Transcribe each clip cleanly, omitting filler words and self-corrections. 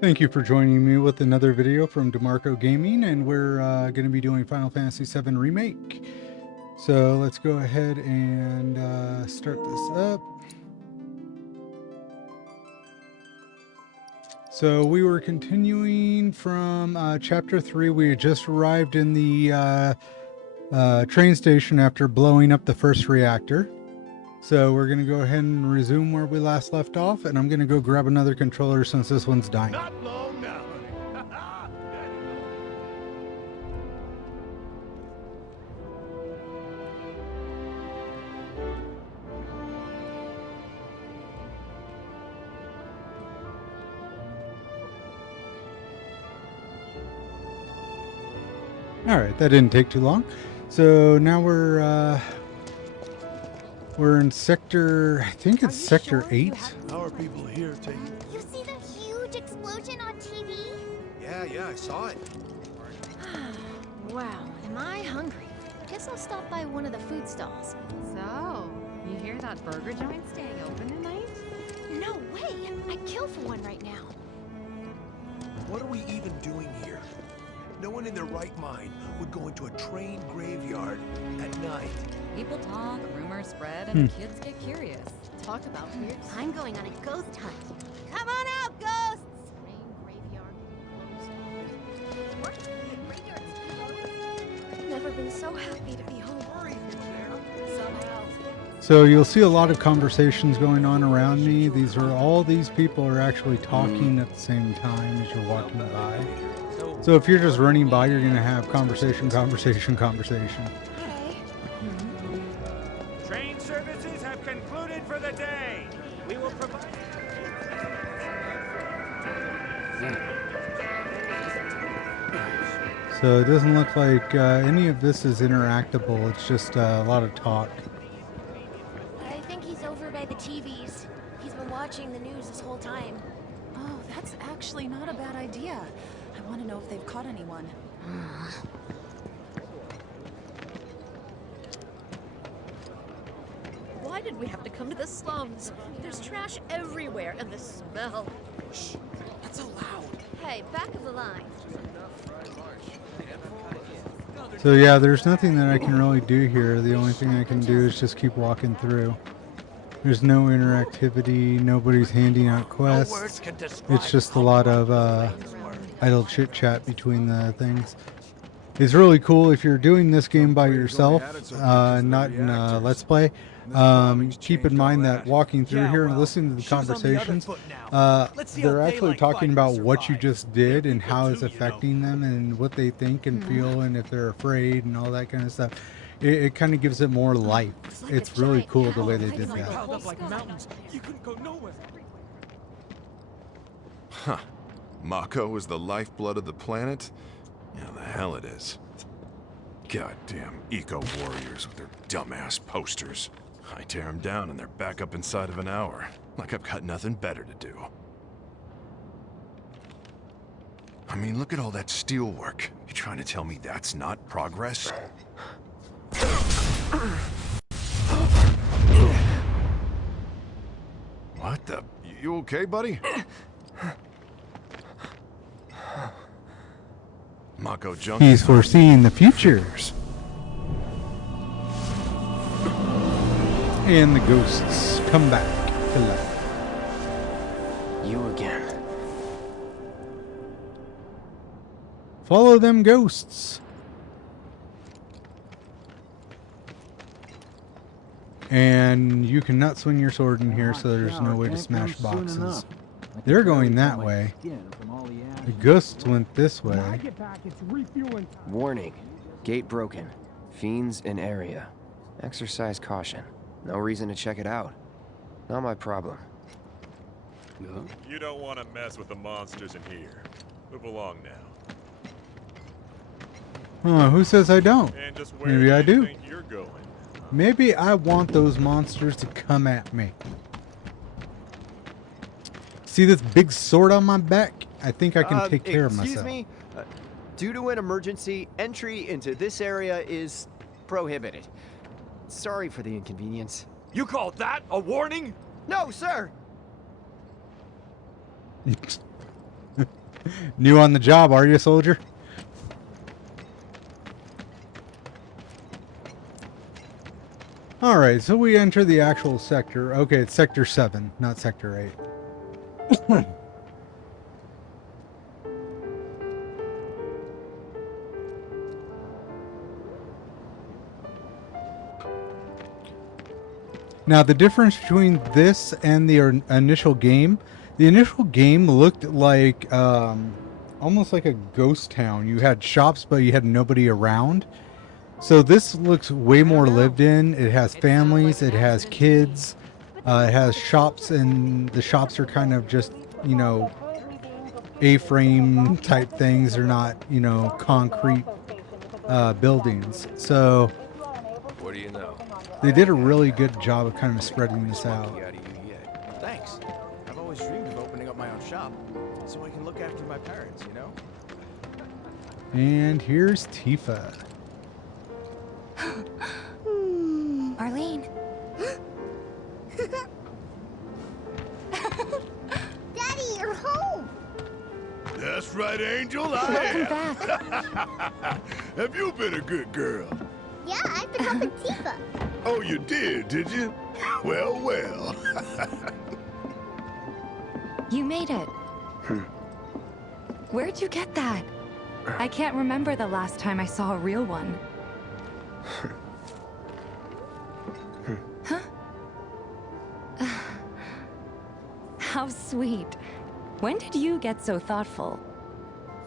Thank you for joining me with another video from DeMarco Gaming, and we're going to be doing Final Fantasy VII Remake. So let's go ahead and start this up. So we were continuing from Chapter 3. We had just arrived in the train station after blowing up the first reactor. So we're going to go ahead and resume where we last left off, and I'm going to go grab another controller since this one's dying. Not long now, honey. All right, that didn't take too long. So now we're in sector, I think it's sector 8. How are people here taking? You see the huge explosion on TV? Yeah, I saw it. Wow, am I hungry? Guess I'll stop by one of the food stalls. So, you hear that burger joint staying open tonight? No way! I'd kill for one right now. What are we even doing here? No one in their right mind would go into a train graveyard at night. People talk, rumors spread, and kids get curious. Talk about weird. I'm going on a ghost hunt. Come on out, ghosts! Train graveyard. What? The graveyard's closed? Never been so happy to be home. Somehow. So you'll see a lot of conversations going on around me. All these people are actually talking at the same time as you're walking by. So if you're just running by, you're going to have conversation. Hey. Train services have concluded for the day. We will provide... So it doesn't look like any of this is interactable. It's just a lot of talk. I think he's over by the TVs. He's been watching the news this whole time. Oh, that's actually not a bad idea. I want to know if they've caught anyone. Why did we have to come to the slums? There's trash everywhere, and the smell. Shh, that's so loud. Hey, back of the line. So yeah, there's nothing that I can really do here. The only thing I can do is just keep walking through. There's no interactivity. Nobody's handing out quests. It's just a lot of idle chit chat between the things. It's really cool if you're doing this game by yourself, not in Let's Play. Keep in mind that walking through here and listening to the conversations, they're actually talking about what you just did and how it's affecting them and what they think and feel and if they're afraid and all that kind of stuff. It kind of gives it more life. It's really cool the way they did that. Piled up like mountains. You couldn't go nowhere. Huh. Mako is the lifeblood of the planet? Yeah, the hell it is. Goddamn eco-warriors with their dumbass posters. I tear them down and they're back up inside of an hour. Like I've got nothing better to do. I mean, look at all that steel work. You trying to tell me that's not progress? What the? You okay, buddy? Mako junk. He's foreseeing the futures. And the ghosts come back to life. You again. Follow them ghosts. And you cannot swing your sword in here, so there's no way to smash boxes. They're going that way. The ghosts went this way. Warning. Gate broken. Fiends in area. Exercise caution. No reason to check it out. Not my problem. You don't want to mess with the monsters in here. Move along now. Who says I don't? And just where Maybe I do. you think you're going? Maybe I want those monsters to come at me. See this big sword on my back? I think I can take care of myself. Excuse me? Due to an emergency, entry into this area is prohibited. Sorry for the inconvenience. You call that a warning? No, sir! New on the job, are you, soldier? Alright, so we enter the actual sector. Okay, it's Sector 7, not Sector 8. Now, the difference between this and the initial game, the initial game looked like almost like a ghost town. You had shops, but you had nobody around. So this looks way more lived in. It has families, it has kids, it has shops, and the shops are kind of just, you know, A-frame type things. They're not, you know, concrete buildings. So What do you know? they did a really good job of kind of spreading this out. Thanks. I've always dreamed of opening up my own shop, so I can look after my parents, you know? And here's Tifa. Arlene. Daddy, you're home. That's right, Angel. I Welcome am. back. Have you been a good girl? Yeah, I've been helping Tifa. Oh, you did you? Well, well. You made it. Where'd you get that? I can't remember the last time I saw a real one. Huh? How sweet. When did you get so thoughtful?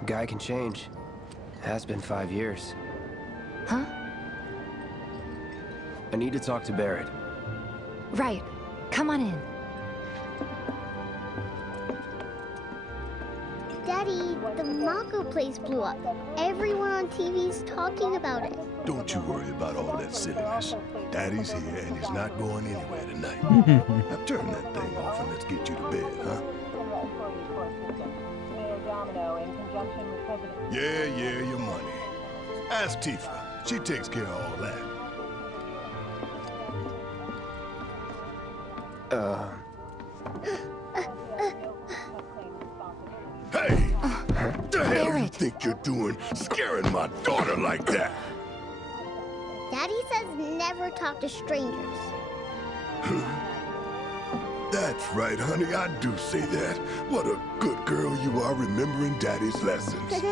Guy can change. Has been 5 years. Huh? I need to talk to Barrett. Right. Come on in. Daddy, the Mako place blew up. Everyone on TV's talking about it. Don't you worry about all that silliness. Daddy's here and he's not going anywhere tonight. Now turn that thing off and let's get you to bed, huh? Yeah, your money. Ask Tifa. She takes care of all that. Hey! What the hell you think you're doing, scaring my daughter like that? Daddy says never talk to strangers. That's right, honey, I do say that. What a good girl you are remembering Daddy's lessons.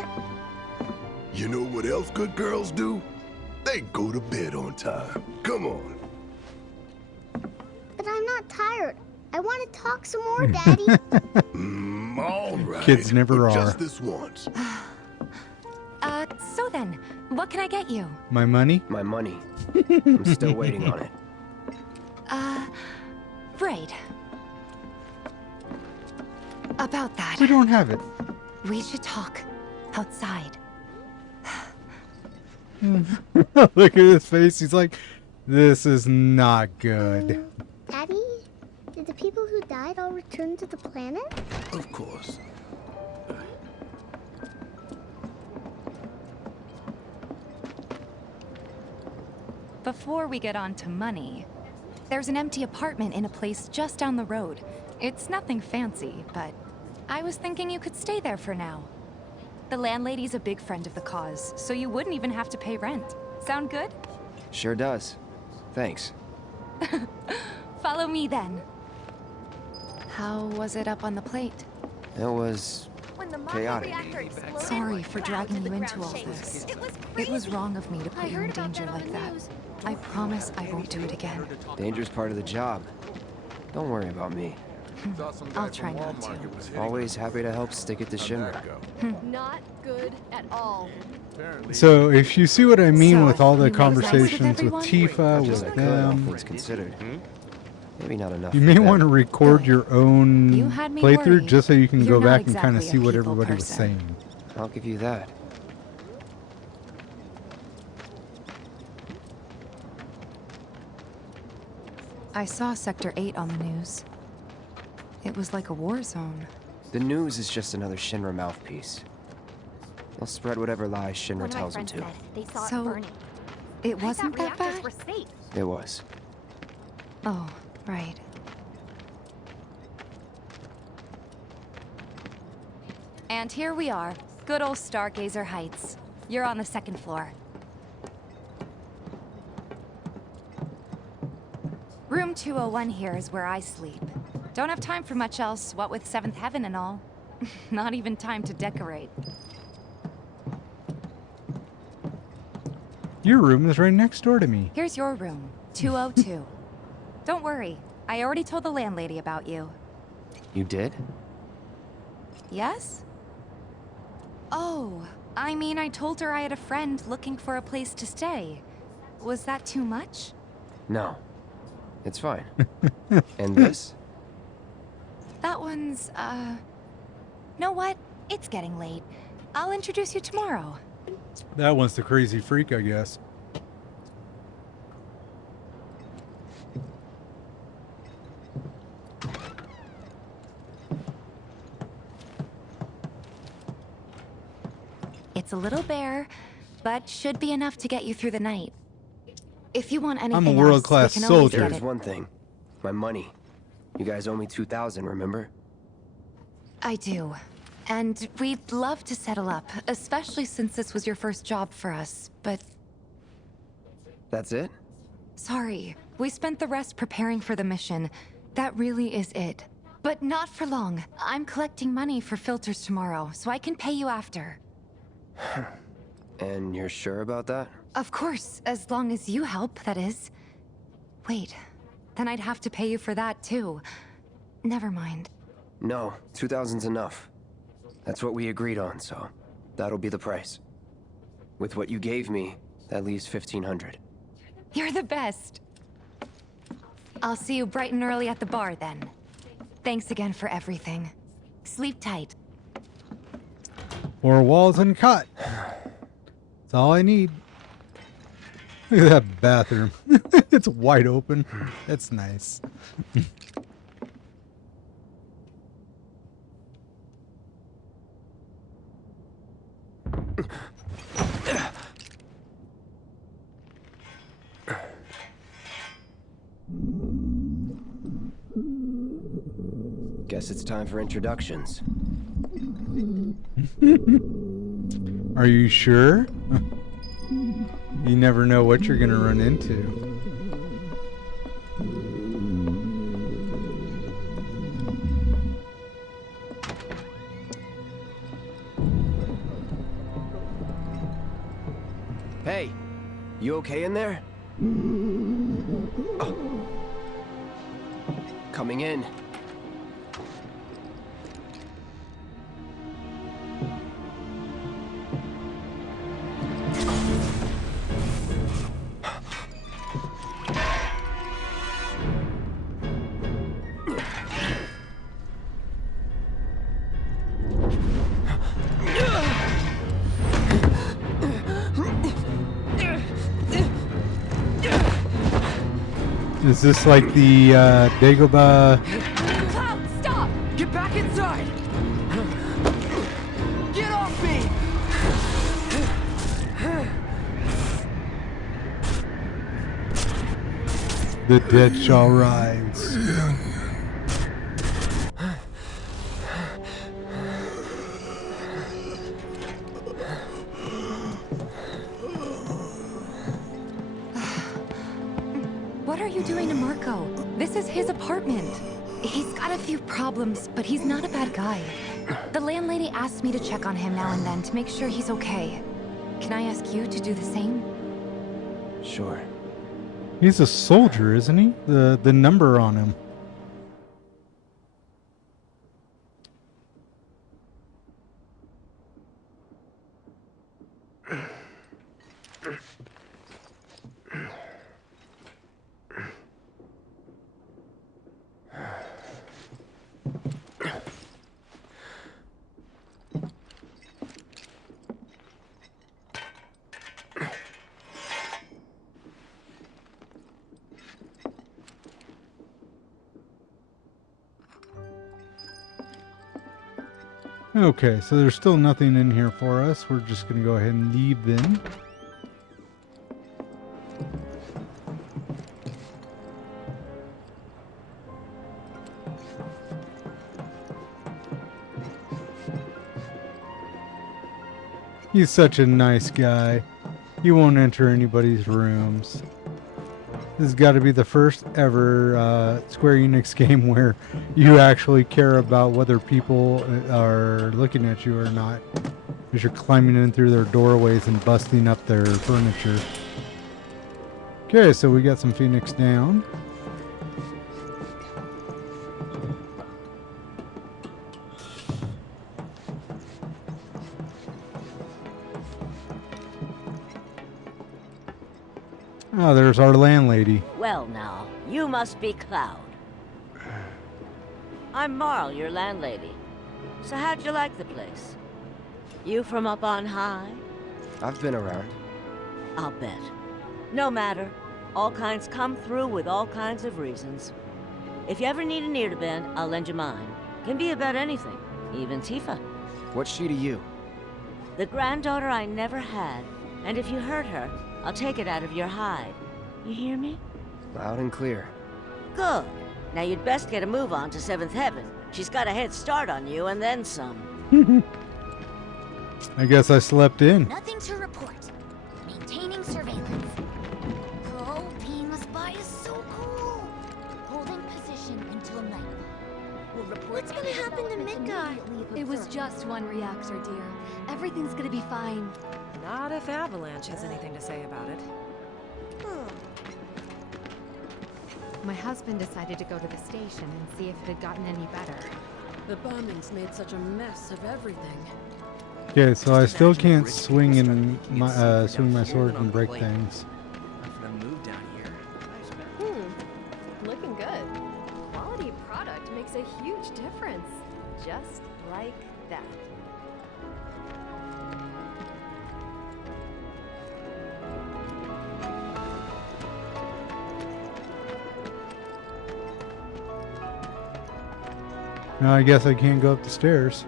You know what else good girls do? They go to bed on time. Come on. But I'm not tired. I want to talk some more, Daddy. All right. Kids never but are. Just this once. So then, what can I get you? My money? My money. I'm still waiting on it. Right. About that. We don't have it. We should talk. Outside. Look at his face. He's like, this is not good. Daddy, did the people who died all return to the planet? Of course. Before we get on to money, there's an empty apartment in a place just down the road. It's nothing fancy, but I was thinking you could stay there for now. The landlady's a big friend of the cause, so you wouldn't even have to pay rent. Sound good? Sure does. Thanks. Follow me then. How was it up on the plate? It was chaotic. Sorry for dragging you into all this. It was wrong of me to put you in danger like that. I promise I won't do it again. Danger's part of the job. Don't worry about me. I'll try not to. Always happy to help stick it to Shinra. Not good at all. So if you see what I mean So, with all the you make friends with conversations with everyone? Tifa, Just with I could, all them, things considered. Maybe not enough. you for may them. want to record your own You had me playthrough worried. just so you can You're go not back and kind of exactly see a what people everybody was person. saying. I'll give you that. I saw Sector 8 on the news. It was like a war zone. The news is just another Shinra mouthpiece. They'll spread whatever lies Shinra One of my tells them friends to. said they saw So, it burning. It wasn't that bad? Were safe. It was. Oh, right. And here we are. Good old Stargazer Heights. You're on the 2nd floor. Room 201 here is where I sleep. Don't have time for much else, what with 7th Heaven and all. Not even time to decorate. Your room is right next door to me. Here's your room, 202. Don't worry, I already told the landlady about you. You did? Yes? Oh, I mean, I told her I had a friend looking for a place to stay. Was that too much? No. It's fine. And this? That one's, know what? It's getting late. I'll introduce you tomorrow. That one's the crazy freak, I guess. It's a little bare, but should be enough to get you through the night. If you want anything I'm a world-class else, we can always soldier. get There's it. one thing. My money. You guys owe me 2,000, remember? I do. And we'd love to settle up, especially since this was your first job for us, but... That's it? Sorry. We spent the rest preparing for the mission. That really is it. But not for long. I'm collecting money for filters tomorrow, so I can pay you after. And you're sure about that? Of course, as long as you help, that is. Wait, then I'd have to pay you for that too. Never mind. No, 2,000's enough. That's what we agreed on, so that'll be the price. With what you gave me, that leaves 1,500. You're the best. I'll see you bright and early at the bar then. Thanks again for everything. Sleep tight. 4 walls and cot. That's all I need. Look at that bathroom. It's wide open. That's nice. Guess it's time for introductions. Are you sure? You never know what you're gonna run into. Hey, you okay in there? Oh. Coming in. Is this like the Dagobah? Cloud, stop! Get back inside! Get off me! The dead shall rise. What are you doing to Marco? This is his apartment. He's got a few problems, but he's not a bad guy. The landlady asked me to check on him now and then to make sure he's okay. Can I ask you to do the same? Sure. He's a soldier, isn't he? The number on him. Okay, so there's still nothing in here for us. We're just going to go ahead and leave then. He's such a nice guy. He won't enter anybody's rooms. This has got to be the first ever Square Enix game where you actually care about whether people are looking at you or not. Because you're climbing in through their doorways and busting up their furniture. Okay, so we got some Phoenix down. Oh, there's our landlady. Well now, you must be Cloud. I'm Marl, your landlady. So how'd you like the place? You from up on high? I've been around. I'll bet. No matter. All kinds come through with all kinds of reasons. If you ever need an ear to bend, I'll lend you mine. Can be about anything, even Tifa. What's she to you? The granddaughter I never had, and if you hurt her, I'll take it out of your hide. You hear me? Loud and clear. Good. Now you'd best get a move on to 7th Heaven. She's got a head start on you and then some. I guess I slept in. Nothing to report. Maintaining surveillance. Oh, being a spy is so cool. Holding position until night. We'll report. What's gonna happen to Midgar? It was just one reactor, dear. Everything's gonna be fine. Not if Avalanche has anything to say about it. My husband decided to go to the station and see if it had gotten any better. The bombings made such a mess of everything. Okay, so I still can't swing my sword and break things. Looking good. Quality product makes a huge difference. Just like that. Now I guess I can't go up the stairs.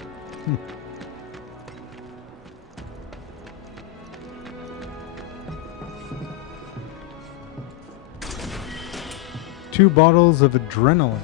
2 bottles of adrenaline.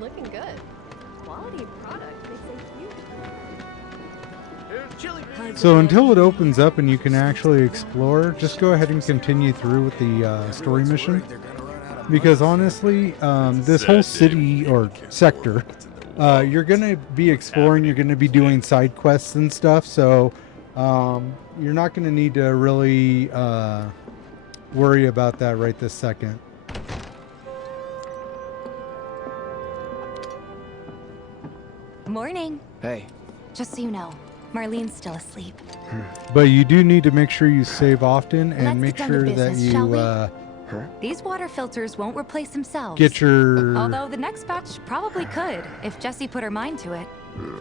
Looking good. Quality product makes a huge difference. So until it opens up and you can actually explore, just go ahead and continue through with the story mission. Because honestly, this whole city or sector, you're going to be exploring, you're going to be doing side quests and stuff, so you're not going to need to really worry about that right this second. Morning. Hey. Just so you know, Marlene's still asleep. But you do need to make sure you save often and Let's make get down to sure that business, you shall we? These water filters won't replace themselves. Get your... Although the next batch probably could, if Jessie put her mind to it.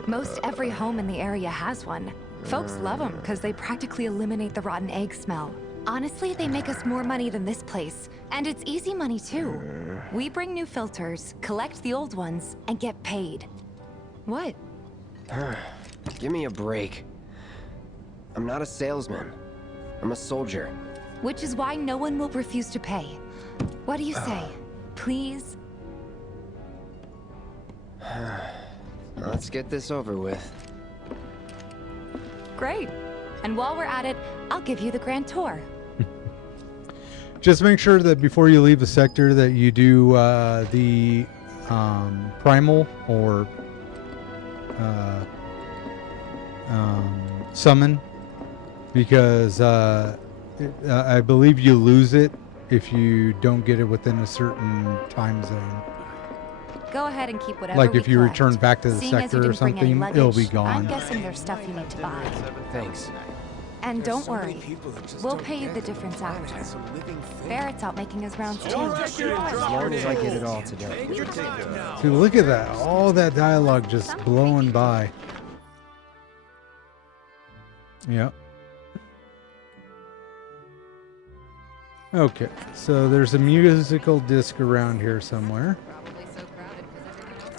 Most every home in the area has one. Folks love them because they practically eliminate the rotten egg smell. Honestly, they make us more money than this place. And it's easy money too. We bring new filters, collect the old ones, and get paid. What? Give me a break. I'm not a salesman. I'm a soldier. Which is why no one will refuse to pay. What do you say? Please? Let's get this over with. Great. And while we're at it, I'll give you the grand tour. Just make sure that before you leave the sector that you do the primal or summon, because I believe you lose it if you don't get it within a certain time zone. Go ahead and keep whatever. Like if we you collect. return back to the Seeing as you sector or didn't bring any something, it'll be luggage, gone. I'm guessing there's stuff you need to buy. Thanks. And don't worry, we'll pay you the difference after. Barrett's out making his rounds too. As long as I get it all today. Dude, look at that. All that dialogue just blowing by. Yep. Okay, so there's a musical disc around here somewhere.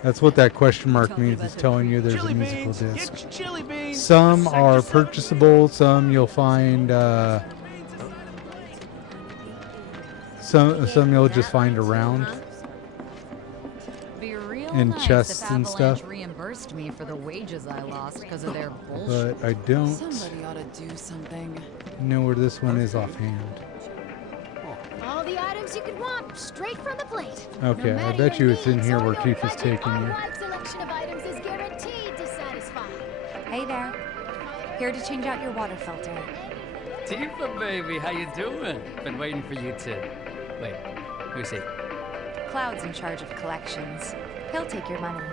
That's what that question mark means. It's telling you there's a musical disc. Some are purchasable. Some you'll find. Some you'll just find around in chests and stuff. Reimbursed me for the wages I lost because of their bullshit. But I don't Somebody ought to do something. know where this one is offhand. All the items you could want, straight from the plate. Okay, I bet you it's in here where Tifa's taking you. Wide selection of items is guaranteed to satisfy. Hey there. Here to change out your water filter. Tifa, baby, how you doing? Been waiting for you to... Wait, who's he? Cloud's in charge of collections. He'll take your money.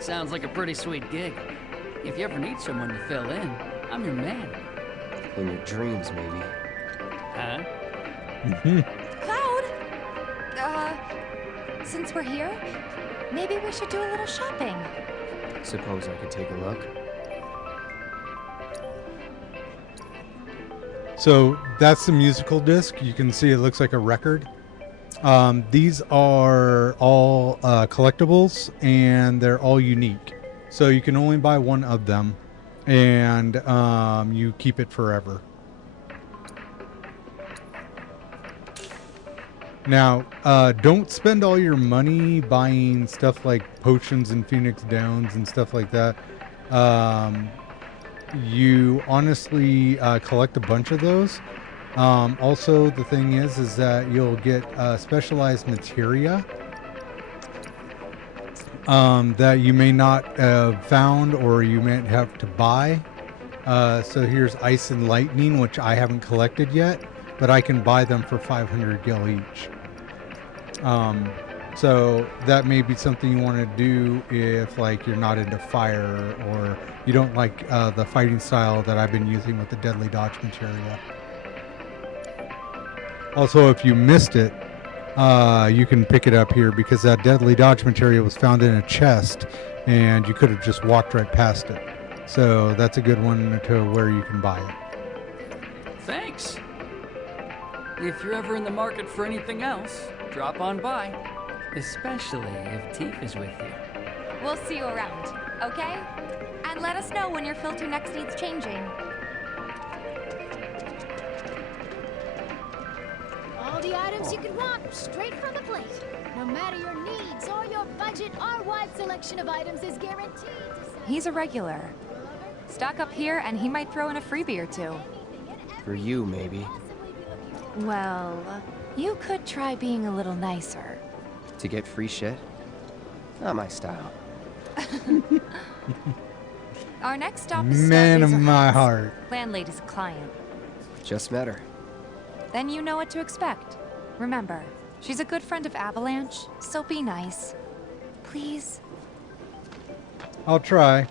Sounds like a pretty sweet gig. If you ever need someone to fill in, I'm your man. In your dreams, maybe. Huh? Cloud! Since we're here, maybe we should do a little shopping. Suppose I could take a look? So that's the musical disc. You can see it looks like a record. These are all collectibles, and they're all unique. So you can only buy one of them, and you keep it forever. Now, don't spend all your money buying stuff like potions and Phoenix Downs and stuff like that. You honestly collect a bunch of those. Also, the thing is that you'll get specialized materia that you may not have found or you may have to buy. So here's Ice and Lightning, which I haven't collected yet, but I can buy them for 500 gil each. So that may be something you want to do if like you're not into fire or you don't like the fighting style that I've been using with the deadly dodge materia. Also, if you missed it, you can pick it up here because that deadly dodge materia was found in a chest and you could have just walked right past it. So that's a good one to where you can buy it. Thanks. If you're ever in the market for anything else, drop on by. Especially if Tifa's with you. We'll see you around, okay? And let us know when your filter next needs changing. All the items you could want, straight from the plate. No matter your needs or your budget, our wide selection of items is guaranteed to satisfy. He's a regular. Stock up here and he might throw in a freebie or two. For you, maybe. Well, you could try being a little nicer. To get free shit? Not my style. Our next stop is Man of my heart. Landlady's client. Just met her. Then you know what to expect. Remember, she's a good friend of Avalanche, so be nice. Please. I'll try.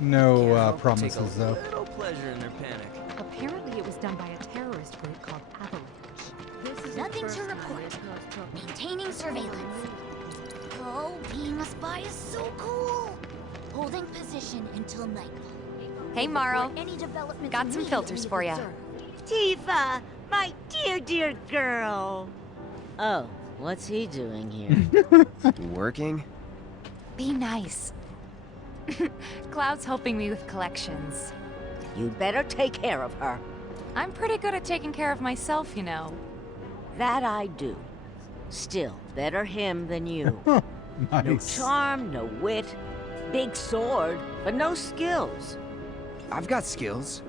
No promises though. Little pleasure in their panic. Apparently it was done by a terrorist group called Avalanche. Nothing to report. Maintaining surveillance. Oh, being a spy is so cool. Holding position until nightfall. Hey, Marl. Any developments Got some filters for you. Tifa, my dear, dear girl. Oh, what's he doing here? Working? Be nice. Cloud's helping me with collections. You'd better take care of her. I'm pretty good at taking care of myself, you know. That I do. Still, better him than you. Nice. No charm, no wit, big sword, but no skills. I've got skills.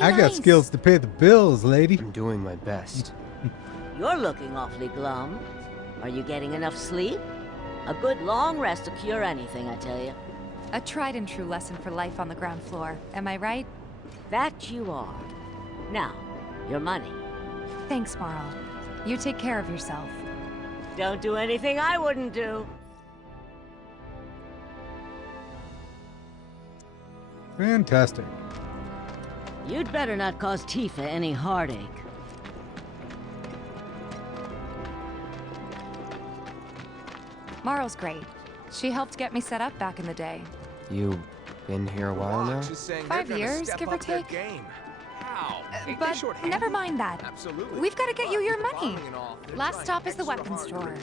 I got skills to pay the bills, lady. I'm doing my best. You're looking awfully glum. Are you getting enough sleep? A good long rest to cure anything, I tell you. A tried and true lesson for life on the ground floor. Am I right? That you are. Now, your money. Thanks, Marl. You take care of yourself. Don't do anything I wouldn't do. Fantastic. You'd better not cause Tifa any heartache. Marl's great. She helped get me set up back in the day. You been here a while now? 5 years, give or take. But never mind that. Absolutely. We've got to get you your money. Last stop is the weapons store.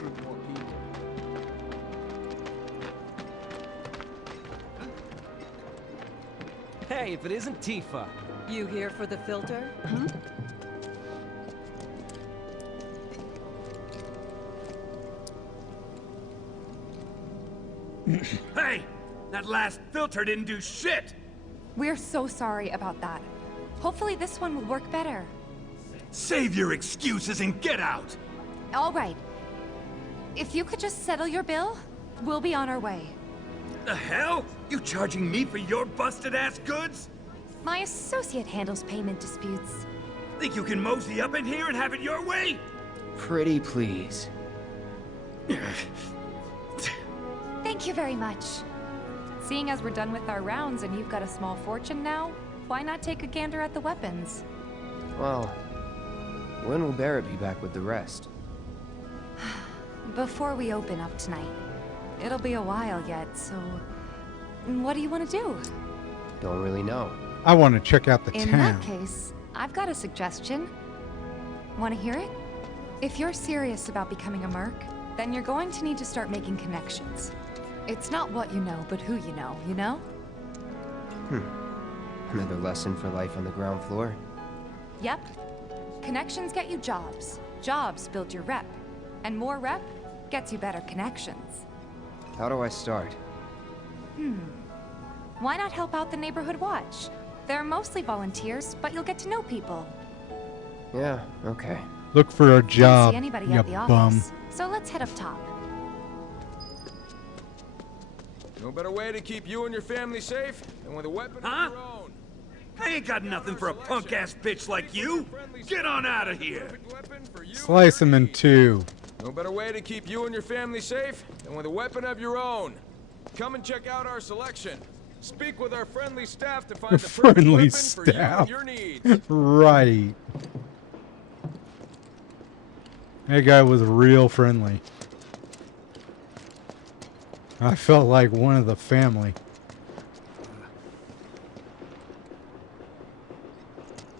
Hey, if it isn't Tifa. You here for the filter? Hey! That last filter didn't do shit! We're so sorry about that. Hopefully this one will work better. Save your excuses and get out! All right. If you could just settle your bill, we'll be on our way. The hell? You charging me for your busted-ass goods? My associate handles payment disputes. Think you can mosey up in here and have it your way? Pretty please. Thank you very much. Seeing as we're done with our rounds and you've got a small fortune now, why not take a gander at the weapons? Well, when will Barrett be back with the rest? Before we open up tonight. It'll be a while yet, so... What do you want to do? Don't really know. I want to check out the In town. that case, I've got a suggestion. Want to hear it? If you're serious about becoming a merc, then you're going to need to start making connections. It's not what you know, but who you know, you know? Another lesson for life on the ground floor? Yep. Connections get you jobs. Jobs build your rep. And more rep gets you better connections. How do I start? Why not help out the neighborhood watch? They're mostly volunteers, but you'll get to know people. Yeah, okay. Look for a Don't job, see anybody you at the bum. office. So let's head up top. No better way to keep you and your family safe than with a weapon of your own. I ain't got nothing for a punk-ass bitch like you! Get on out of here! Slice him in two. No better way to keep you and your family safe than with a weapon of your own. Come and check out our selection. Speak with our friendly staff to find the perfect Friendly weapon for you staff. and your needs. Right. That guy was real friendly. I felt like one of the family.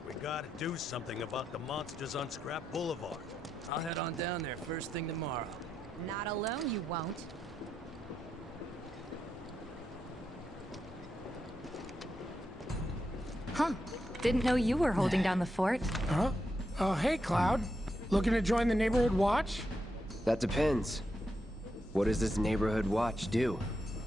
We gotta do something about the monsters on Scrap Boulevard. I'll head on down there first thing tomorrow. Not alone, you won't. Huh. Didn't know you were holding down the fort. Huh? Oh, hey, Cloud. Looking to join the neighborhood watch? That depends. What does this neighborhood watch do?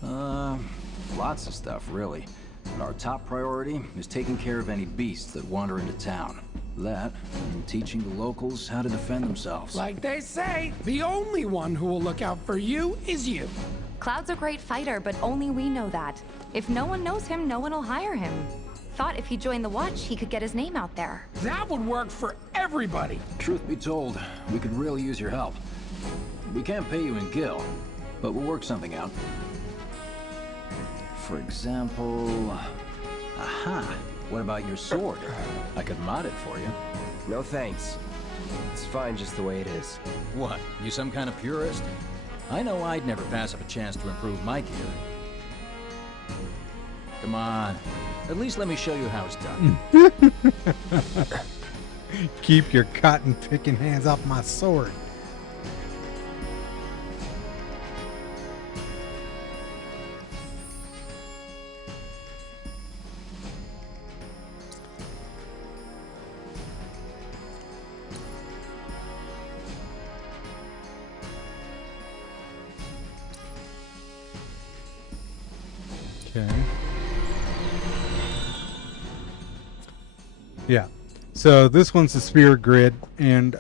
Lots of stuff, really. But our top priority is taking care of any beasts that wander into town. That, and teaching the locals how to defend themselves. Like they say, the only one who will look out for you is you. Cloud's a great fighter, but only we know that. If no one knows him, no one will hire him. Thought if he joined the watch, he could get his name out there. That would work for everybody. Truth be told, we could really use your help. We can't pay you in gil, but we'll work something out. For example... Aha! What about your sword? I could mod it for you. No thanks. It's fine just the way it is. What? You some kind of purist? I know I'd never pass up a chance to improve my gear. Come on. At least let me show you how it's done. Keep your cotton-picking hands off my sword. Okay. Yeah. So this one's the spirit grid, and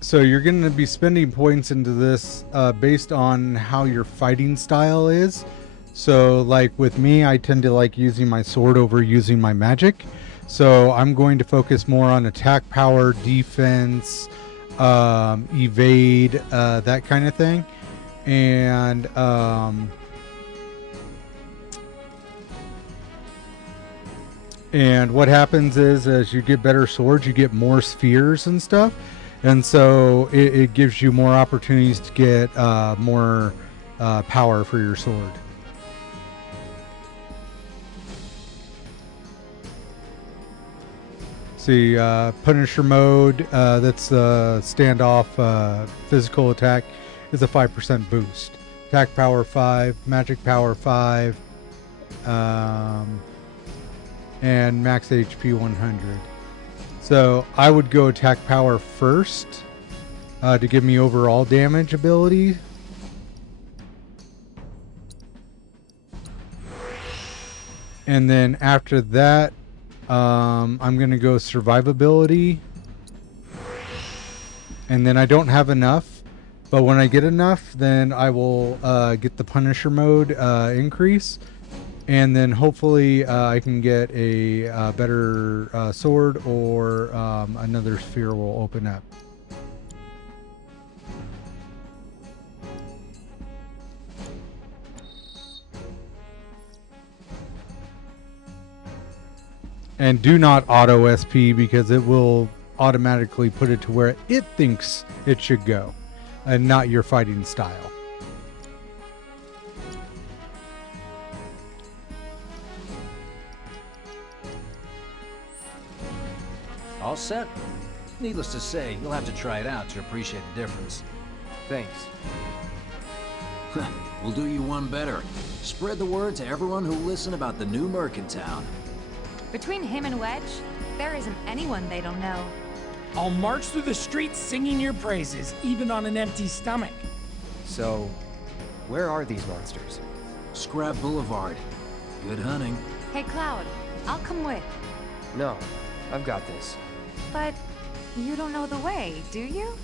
so you're going to be spending points into this based on how your fighting style is. So like with me, I tend to like using my sword over using my magic. So I'm going to focus more on attack power, defense, evade, that kind of thing. And what happens is, as you get better swords, you get more spheres and stuff, and so it gives you more opportunities to get more power for your sword. See, Punisher mode, that's standoff physical attack, is a 5% boost. attack power 5, magic power 5, and max HP 100. So I would go attack power first to give me overall damage ability. And then after that, I'm going to go survivability. And then I don't have enough. But when I get enough, then I will get the Punisher mode increase. And then hopefully I can get a better sword, or another sphere will open up. And do not auto SP, because it will automatically put it to where it thinks it should go, and not your fighting style. All set? Needless to say, you'll have to try it out to appreciate the difference. Thanks. We'll do you one better. Spread the word to everyone who'll listen about the new merc in town. Between him and Wedge, there isn't anyone they don't know. I'll march through the streets singing your praises, even on an empty stomach. So, where are these monsters? Scrap Boulevard. Good hunting. Hey, Cloud, I'll come with. No, I've got this. But you don't know the way, do you?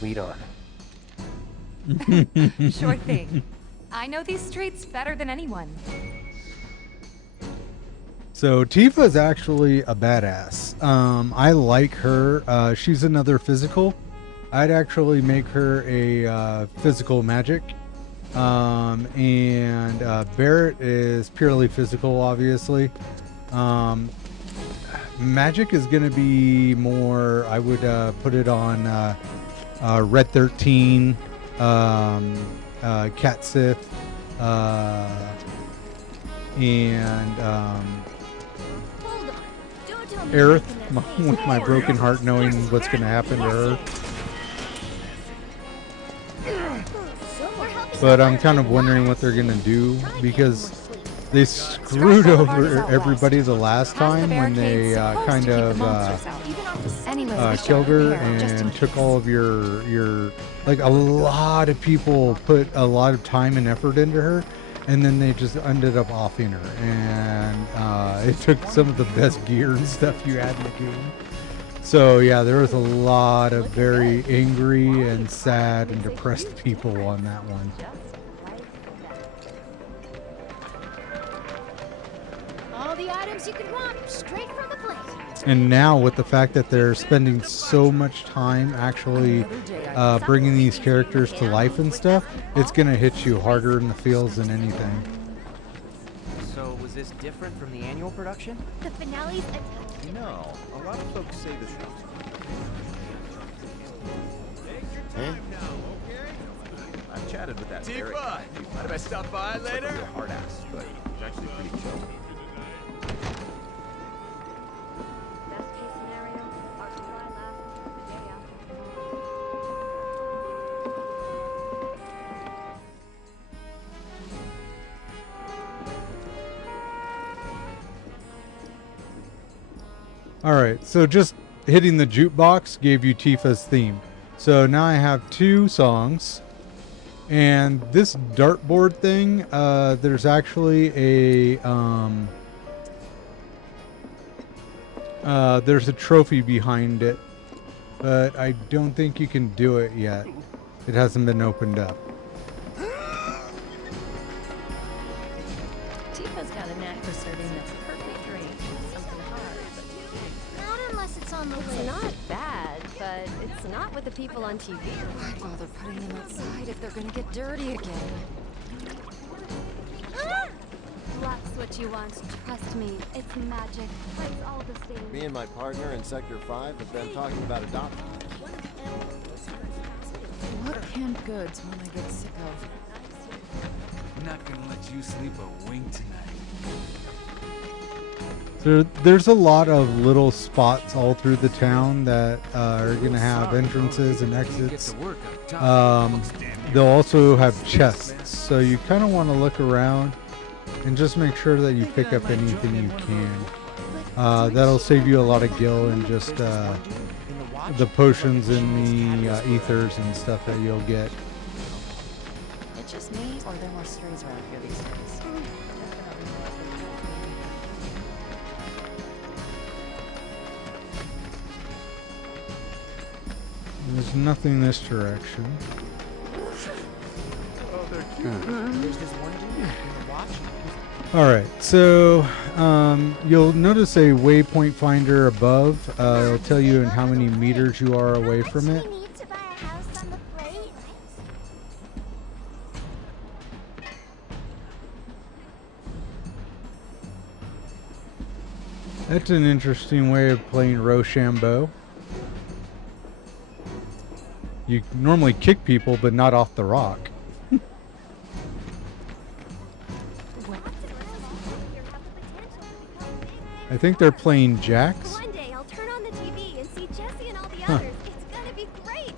Lead on. Sure thing. I know these streets better than anyone. So Tifa's actually a badass. I like her. She's another physical. I'd actually make her a physical magic. And Barrett is purely physical, obviously. Magic is going to be more, I would put it on Red 13, Cat Sith, and Aerith, with my broken heart knowing what's going to happen to her. But I'm kind of wondering what they're going to do, because they screwed over everybody the last time when they kind of killed her and took all of your like, a lot of people put a lot of time and effort into her, and then they just ended up offing her, and it took some of the best gear and stuff you had in the game. So yeah, there was a lot of very angry and sad and depressed people on that one. All the items you could want, straight from the plate. And now with the fact that they're spending so much time actually bringing these characters to life and stuff, it's going to hit you harder in the feels than anything. So was this different from the annual production? The finale's No, a lot of folks say this was. I've chatted with that Tifa! Mind if I stop by later? Like a hard ass, but he's actually pretty chill. Best case scenario, our supply lasts until the day after. Alright, so just hitting the jukebox gave you Tifa's theme. So now I have 2 songs. And this dartboard thing, there's actually a there's a trophy behind it, but I don't think you can do it yet. It hasn't been opened up. Tifa's got a knack for serving this perfect drink. Something hard, but not unless it's on the list. it's not bad, but it's not what the people on TV are. Why bother putting them outside if they're gonna get dirty again? Luck's what you want. Trust me, it's magic. Fights all the same. Me and my partner in Sector 5 have been talking about adoption. What canned goods will I get sick of? I'm not gonna let you sleep a wink tonight. There's a lot of little spots all through the town that are going to have entrances and exits. They'll also have chests, so you kind of want to look around and just make sure that you pick up anything you can. That'll save you a lot of gil and just the potions and the ethers and stuff that you'll get. It's just me, or there are more strays around here these days. There's nothing this direction. Oh, they're cute. There's this one dude in the watch. Alright, so you'll notice a waypoint finder above. It'll tell you in how many meters you are away from it. That's an interesting way of playing Rochambeau. You normally kick people, but not off the rock. I think they're playing jacks. One day I'll turn on the TV and see Jesse and all the Huh. others. It's gonna be great.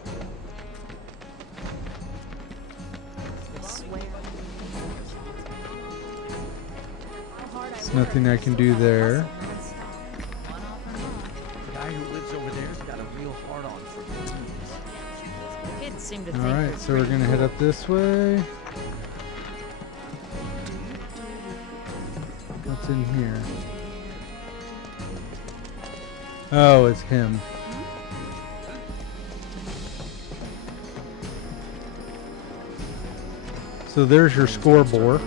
There's nothing I can do there. The guy who lives over there's got a real hard on for Kids seem to Alright, so we're gonna head up this way. What's in here? Oh, it's him. So there's your scoreboard.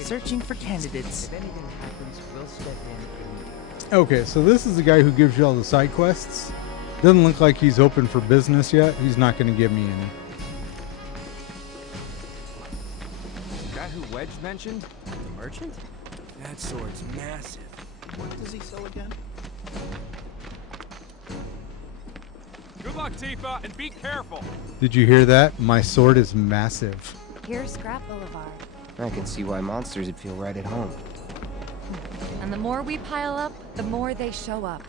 Searching for candidates. If anything happens, we'll step in. Okay, so this is the guy who gives you all the side quests. Doesn't look like he's open for business yet. He's not going to give me any. The guy who Wedge mentioned? The merchant? That sword's massive. What does he sell again? Good luck, Tifa, and be careful. Did you hear that? My sword is massive. Here's Scrap Boulevard. I can see why monsters would feel right at home. And the more we pile up, the more they show up.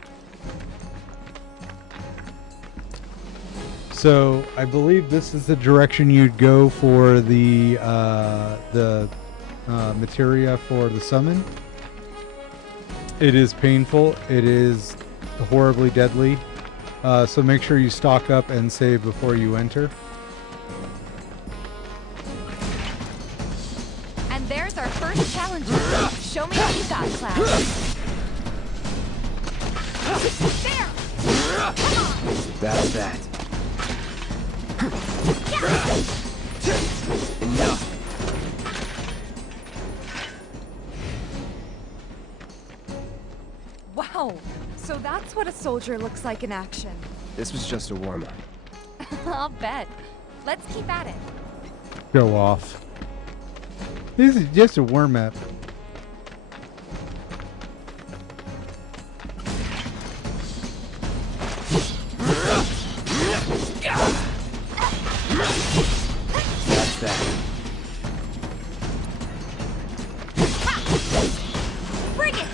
So I believe this is the direction you'd go for the materia for the summon. It is painful. It is horribly deadly. So make sure you stock up and save before you enter. And there's our first challenger. Show me what you got, Cloud. There! Come on! That's that. Enough. Wow, so that's what a soldier looks like in action. This was just a warm-up. I'll bet. Let's keep at it. Go off. This is just a warm-up. That's that. Bring it!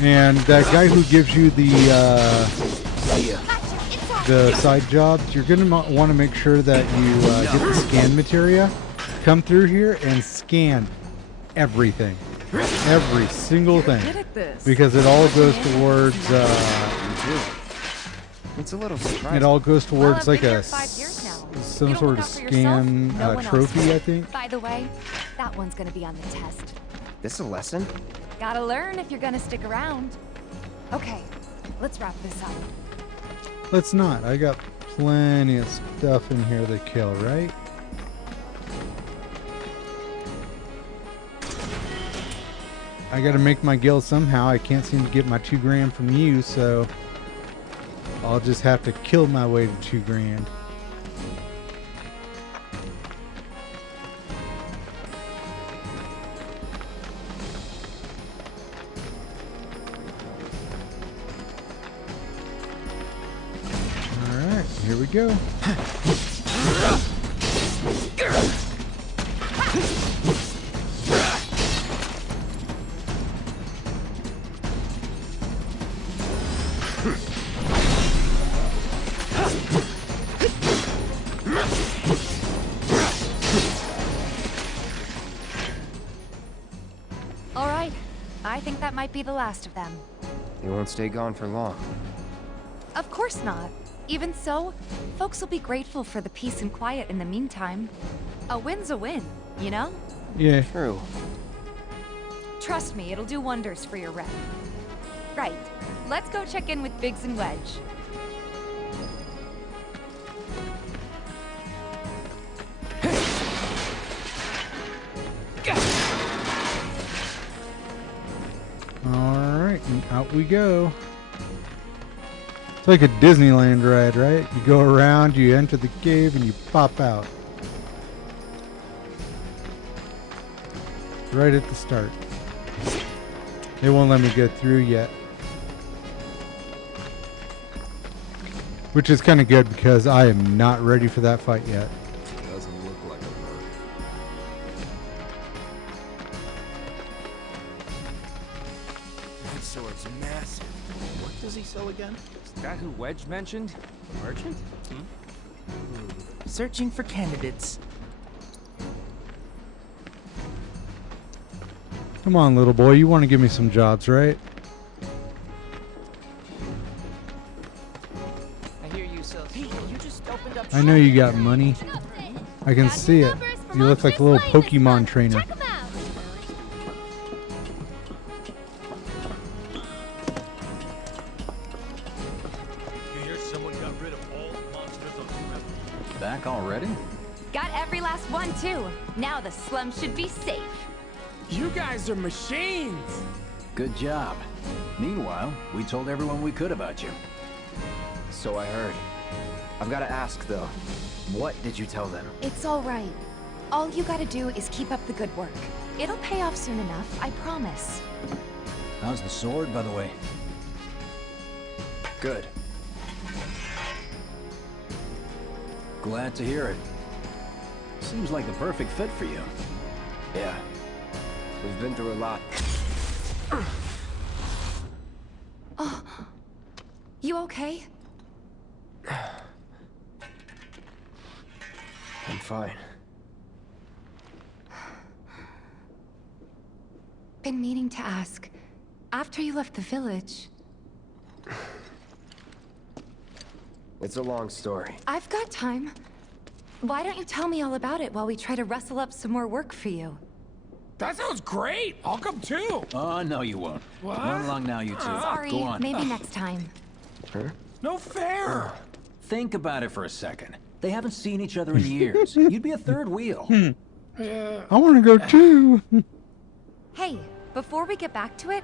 And that guy who gives you the side jobs, you're gonna want to make sure that you get the scan materia. Come through here and scan everything, every single thing, because it all goes towards. It's a little surprising. It all goes towards like a some sort of scan trophy, I think. By the way, that one's gonna be on the test. This a lesson? Gotta learn if you're gonna stick around. Okay, let's wrap this up. Let's not. I got plenty of stuff in here to kill, right? I gotta make my guild somehow. I can't seem to get my 2 grand from you, so I'll just have to kill my way to 2 grand. go. All right, I think that might be the last of them. They won't stay gone for long. Of course not. Even so, folks will be grateful for the peace and quiet in the meantime. A win's a win, you know? Yeah. True. Trust me, it'll do wonders for your rep. Right, let's go check in with Biggs and Wedge. Alright, and out we go. It's like a Disneyland ride, right? You go around, you enter the cave, and you pop out. Right at the start. They won't let me get through yet. Which is kind of good because I am not ready for that fight yet. Doesn't look like a merc. That sword's massive. What does he sell again? Is that who Wedge mentioned? A merchant? Searching for candidates. Come on, little boy. You want to give me some jobs, right? I hear you sell. Hey, you just opened up. I know you got money. I can see it. You look like a little Pokemon trainer. You hear someone got rid of all the monsters on Scrap? Back already? Got every last one, too. Now the slums should be safe. You guys are machines! Good job. Meanwhile, we told everyone we could about you. So I heard. I've got to ask, though. What did you tell them? It's all right. All you gotta do is keep up the good work. It'll pay off soon enough, I promise. How's the sword, by the way? Good. Glad to hear it. Seems like the perfect fit for you. Yeah. We've been through a lot. Oh, you okay? I'm fine. Been meaning to ask. After you left the village... It's a long story. I've got time. Why don't you tell me all about it while we try to rustle up some more work for you? That sounds great! I'll come too! Oh, no you won't. What? Run along now, you two. Sorry, Go on. maybe next time. Huh? No fair! Think about it for a second. They haven't seen each other in years. You'd be a third wheel. I want to go too. Hey, before we get back to it,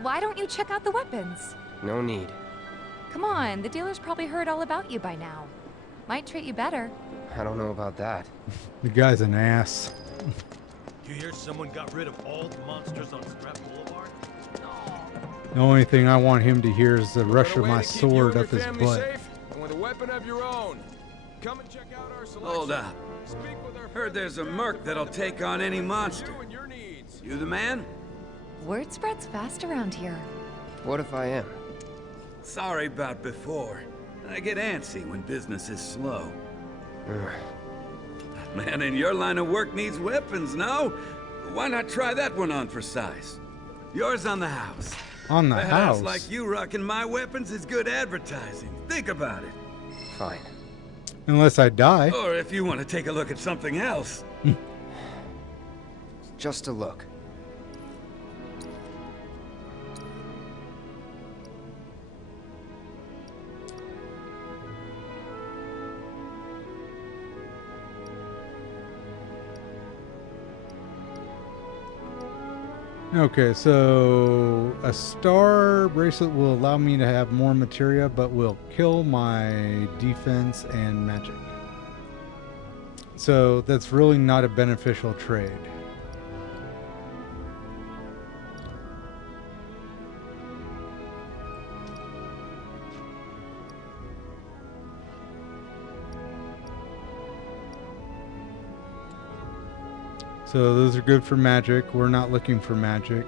why don't you check out the weapons? No need. Come on, the dealer's probably heard all about you by now. Might treat you better. I don't know about that. The guy's an ass. You hear someone got rid of all the monsters on Scrap Boulevard? The only thing I want him to hear is the rush of my sword up his butt. Safe and with a weapon of your own. Come and check out our selection. Hold up. Heard there's a merc that'll take on any monster. You the man? Word spreads fast around here. What if I am? Sorry about before. I get antsy when business is slow. Man in your line of work needs weapons, no? Why not try that one on for size? Yours on the house. On the A house? like you rocking my weapons is good advertising. Think about it. Fine. Unless I die. Or if you want to take a look at something else. Just a look. Okay, so a star bracelet will allow me to have more materia, but will kill my defense and magic. So that's really not a beneficial trade. So those are good for magic. We're not looking for magic.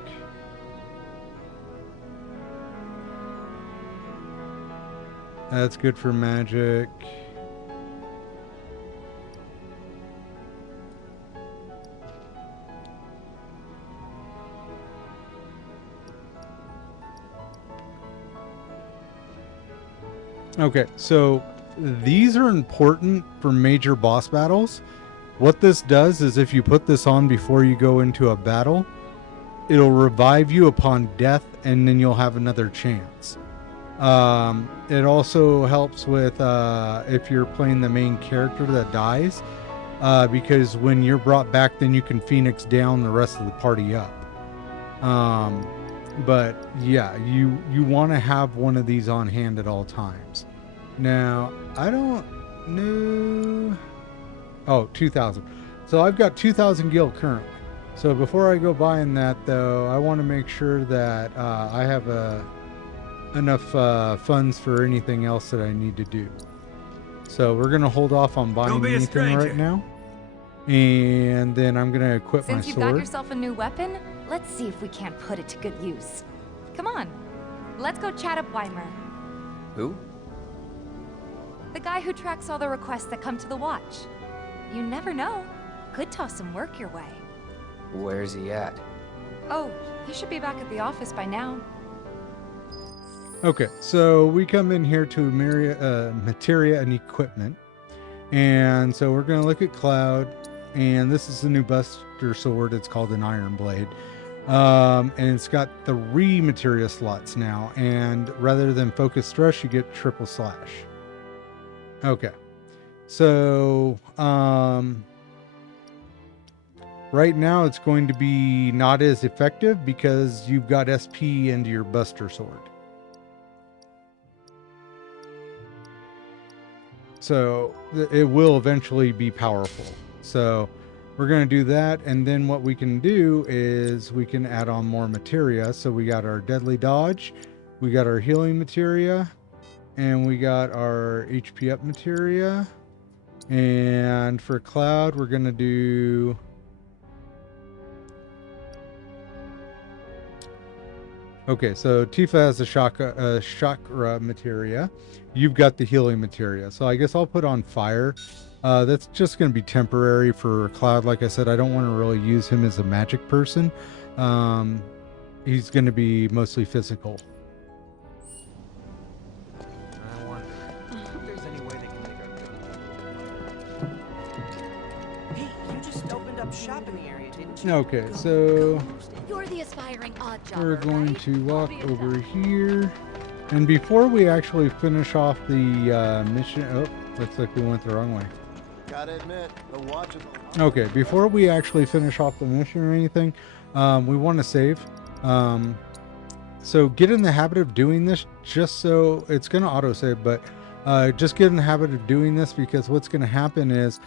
That's good for magic. Okay, so these are important for major boss battles. What this does is if you put this on before you go into a battle, it'll revive you upon death and then you'll have another chance. It also helps with if you're playing the main character that dies, because when you're brought back, then you can Phoenix down the rest of the party up. But yeah, you want to have one of these on hand at all times. Now, I don't know. Oh, 2,000. So I've got 2,000 gil currently. So before I go buying that, though, I want to make sure that I have enough funds for anything else that I need to do. So we're going to hold off on buying anything right now. And then I'm going to equip my sword. Since you've got yourself a new weapon, let's see if we can't put it to good use. Come on, let's go chat up Weimer. Who? The guy who tracks all the requests that come to the watch. You never know. Could toss some work your way. Where's he at? Oh, he should be back at the office by now. Okay, so we come in here to materia and equipment. And so we're going to look at Cloud. And this is the new Buster Sword. It's called an Iron Blade. And it's got 3 materia slots now. And rather than focus thrust, you get triple slash. Okay. So, right now it's going to be not as effective because you've got SP into your Buster Sword. So, it will eventually be powerful. So, we're going to do that. And then what we can do is we can add on more materia. So, we got our Deadly Dodge. We got our Healing Materia. And we got our HP up materia. And for Cloud, we're going to do... Okay, so Tifa has the chakra materia. You've got the healing materia. So I guess I'll put on fire. That's just going to be temporary for Cloud. Like I said, I don't want to really use him as a magic person. He's going to be mostly physical. Shop in the area, didn't you? Okay, so You're the aspiring odd jobber, we're going right? to walk over here. And before we actually finish off the mission... Oh, looks like we went the wrong way. Gotta admit, the watch is... Okay, before we actually finish off the mission or anything, we want to save. So get in the habit of doing this, just so... It's going to autosave, but just get in the habit of doing this, because what's going to happen is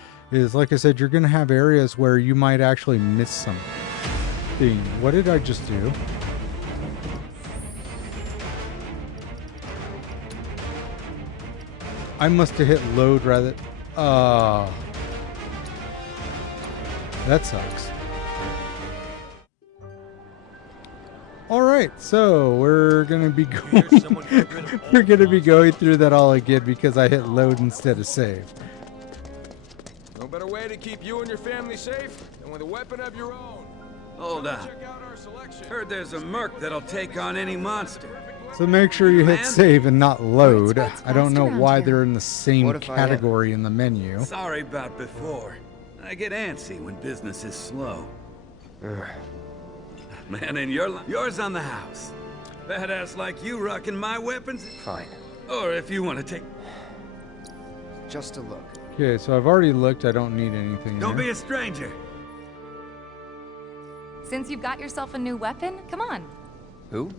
like I said, you're going to have areas where you might actually miss something. What did I just do? I must have hit load rather... that sucks. Alright, so we're going to be going... we're going to be going through that all again because I hit load instead of save. No better way to keep you and your family safe than with a weapon of your own. Hold on. Heard there's a merc that'll take on any monster. So make sure you hit save and not load. I don't know why here? they're in the same category in the menu. Sorry about before. I get antsy when business is slow. Man, and yours on the house. Badass like you rocking my weapons? Fine. Or if you want to take... Just a look. Okay, so I've already looked. I don't need anything. Don't be a stranger. Since you've got yourself a new weapon, come on. Who?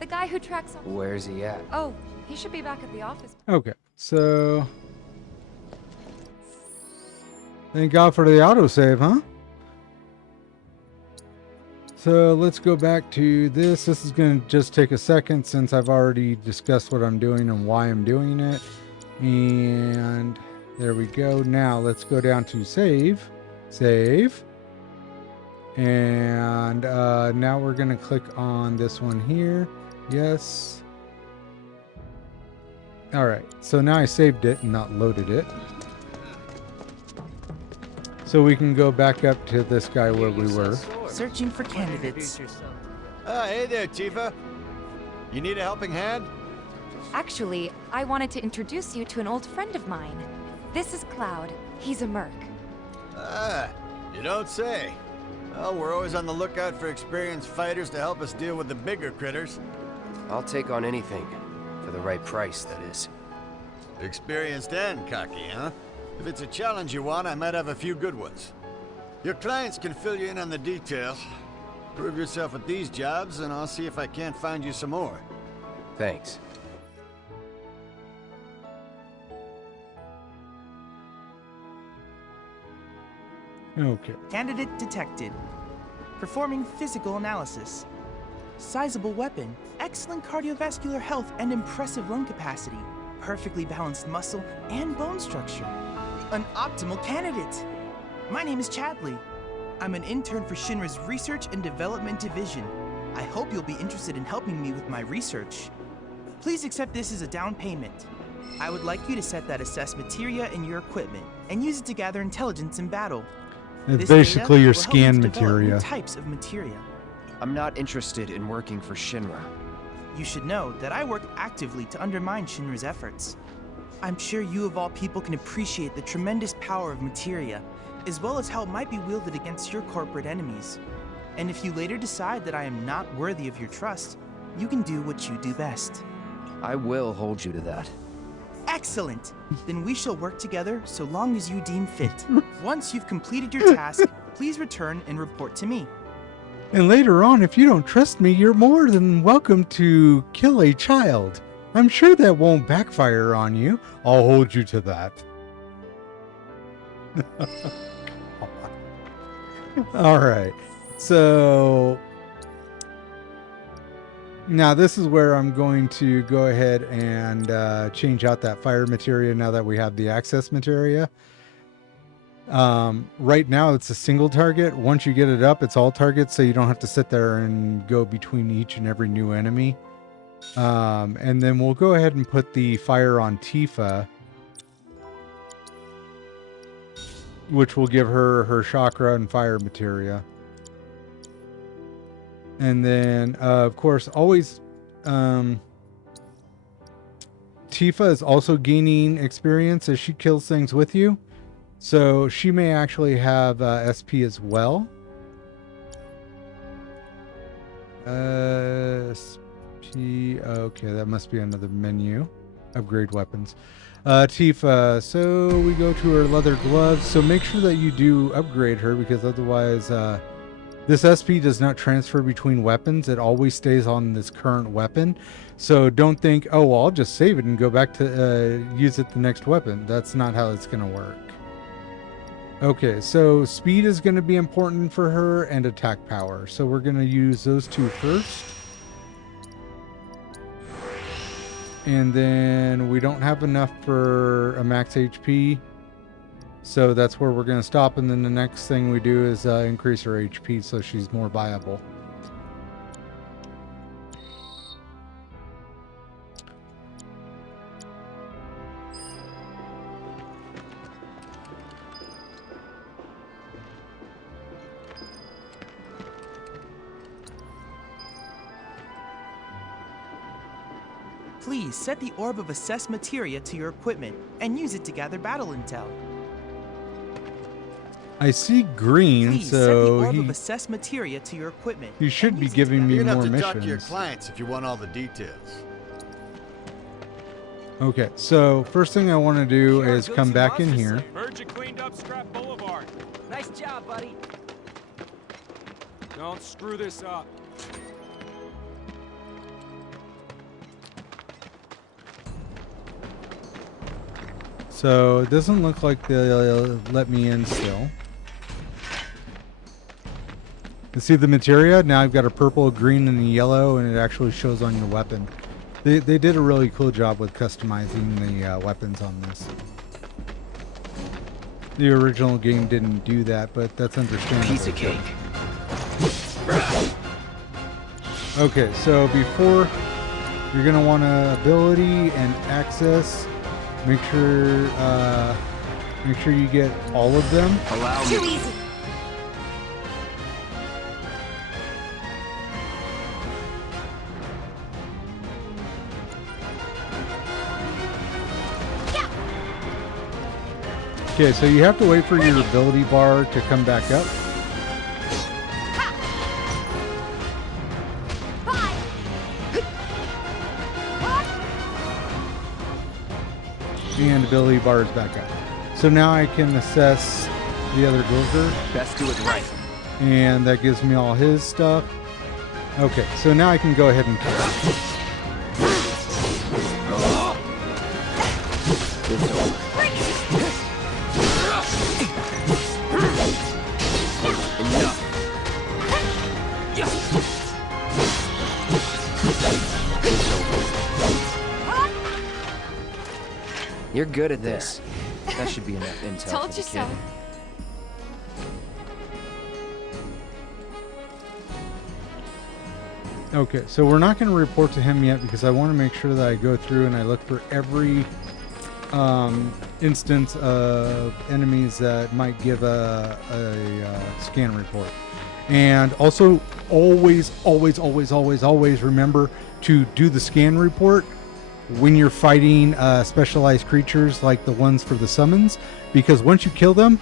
The guy who tracks... Where's he at? Oh, he should be back at the office. Okay, so... Thank God for the autosave, huh? So let's go back to this. This is going to just take a second since I've already discussed what I'm doing and why I'm doing it. And there we go. Now let's go down to save. Save. And now we're going to click on this one here. Yes. All right. So now I saved it and not loaded it. So we can go back up to this guy where we were. Searching for candidates. Hey there, Tifa. You need a helping hand? Actually, I wanted to introduce you to an old friend of mine. This is Cloud. He's a merc. Ah, you don't say. Well, we're always on the lookout for experienced fighters to help us deal with the bigger critters. I'll take on anything. For the right price, that is. Experienced and cocky, huh? If it's a challenge you want, I might have a few good ones. Your clients can fill you in on the details. Prove yourself at these jobs, and I'll see if I can't find you some more. Thanks. Okay. Candidate detected. Performing physical analysis. Sizable weapon, excellent cardiovascular health and impressive lung capacity, perfectly balanced muscle and bone structure. An optimal candidate. My name is Chadley. I'm an intern for Shinra's Research and Development Division. I hope you'll be interested in helping me with my research. Please accept this as a down payment. I would like you to set that assess materia in your equipment and use it to gather intelligence in battle. It's basically your scan materia. Types of materia. I'm not interested in working for Shinra. You should know that I work actively to undermine Shinra's efforts. I'm sure you of all people can appreciate the tremendous power of materia, as well as how it might be wielded against your corporate enemies. And if you later decide that I am not worthy of your trust, you can do what you do best. I will hold you to that. Excellent! Then we shall work together so long as you deem fit. Once you've completed your task, please return and report to me. And later on, if you don't trust me, you're more than welcome to kill a child. I'm sure that won't backfire on you. I'll hold you to that. All right. So now this is where I'm going to go ahead and change out that fire materia now that we have the access materia. Right now it's a single target. Once you get it up, it's all targets, so you don't have to sit there and go between each and every new enemy. And then we'll go ahead and put the fire on Tifa, which will give her her chakra and fire materia. And then, of course, always, Tifa is also gaining experience as she kills things with you. So she may actually have SP as well. SP, okay, that must be another menu. Upgrade weapons. Tifa, so we go to her leather gloves. So make sure that you do upgrade her, because otherwise this SP does not transfer between weapons. It always stays on this current weapon. So don't think, oh, well, I'll just save it and go back to use it the next weapon. That's not how it's going to work. Okay, so speed is going to be important for her and attack power. So we're going to use those two first. And then we don't have enough for a max HP. So that's where we're going to stop. And then the next thing we do is increase her HP so she's more viable. Please set the Orb of Assess Materia to your equipment and use it to gather battle intel. I see green, Please so set the Orb of Assess Materia to your equipment. You should be giving me You're gonna more have to missions. talk to your clients if you want all the details. Okay, so first thing I want to do is come back in here. Virgin cleaned up Scrap Boulevard. Nice job, buddy. Don't screw this up. So it doesn't look like they'll let me in still. You see the materia? Now I've got a purple, a green, and a yellow, and it actually shows on your weapon. They did a really cool job with customizing the weapons on this. The original game didn't do that, but that's understandable. Piece of cake. Okay, so before you're gonna want to ability and access. Make sure you get all of them. Allow me. Too easy. Okay, so you have to wait for your ability bar to come back up. And ability bar is back up. So now I can assess the other Gurger. Best do it right. And that gives me all his stuff. Okay, so now I can go ahead and kill him. It's over. Enough. It's over. You're good at this. That should be enough intel. Told for you the so. kid. Okay, so we're not going to report to him yet because I want to make sure that I go through and I look for every instance of enemies that might give a scan report. And also, always remember to do the scan report when you're fighting specialized creatures like the ones for the summons, because once you kill them,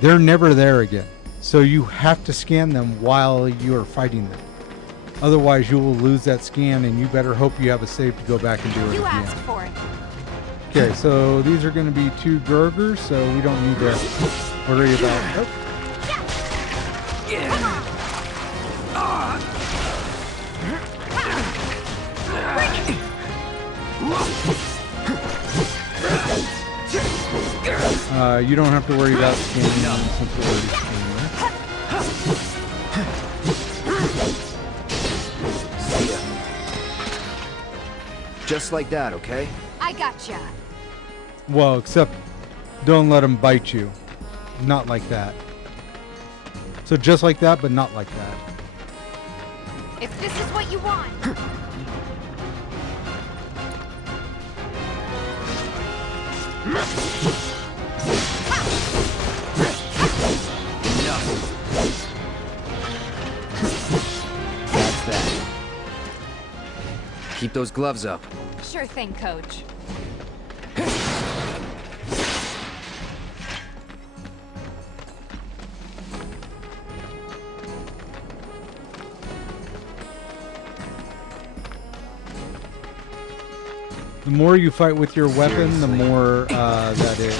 they're never there again. So you have to scan them while you're fighting them. Otherwise, you will lose that scan, and you better hope you have a save to go back and do it You again. asked for it. Okay, so these are going to be 2 Gurgers, so we don't need to worry about... Oh. You don't have to worry about scanning since we're already scanning. Just like that, okay? I gotcha. Well, except don't let them bite you. Not like that. So just like that, but not like that. If this is what you want. That's that. Keep those gloves up. Sure thing, Coach. The more you fight with your weapon, the more that it...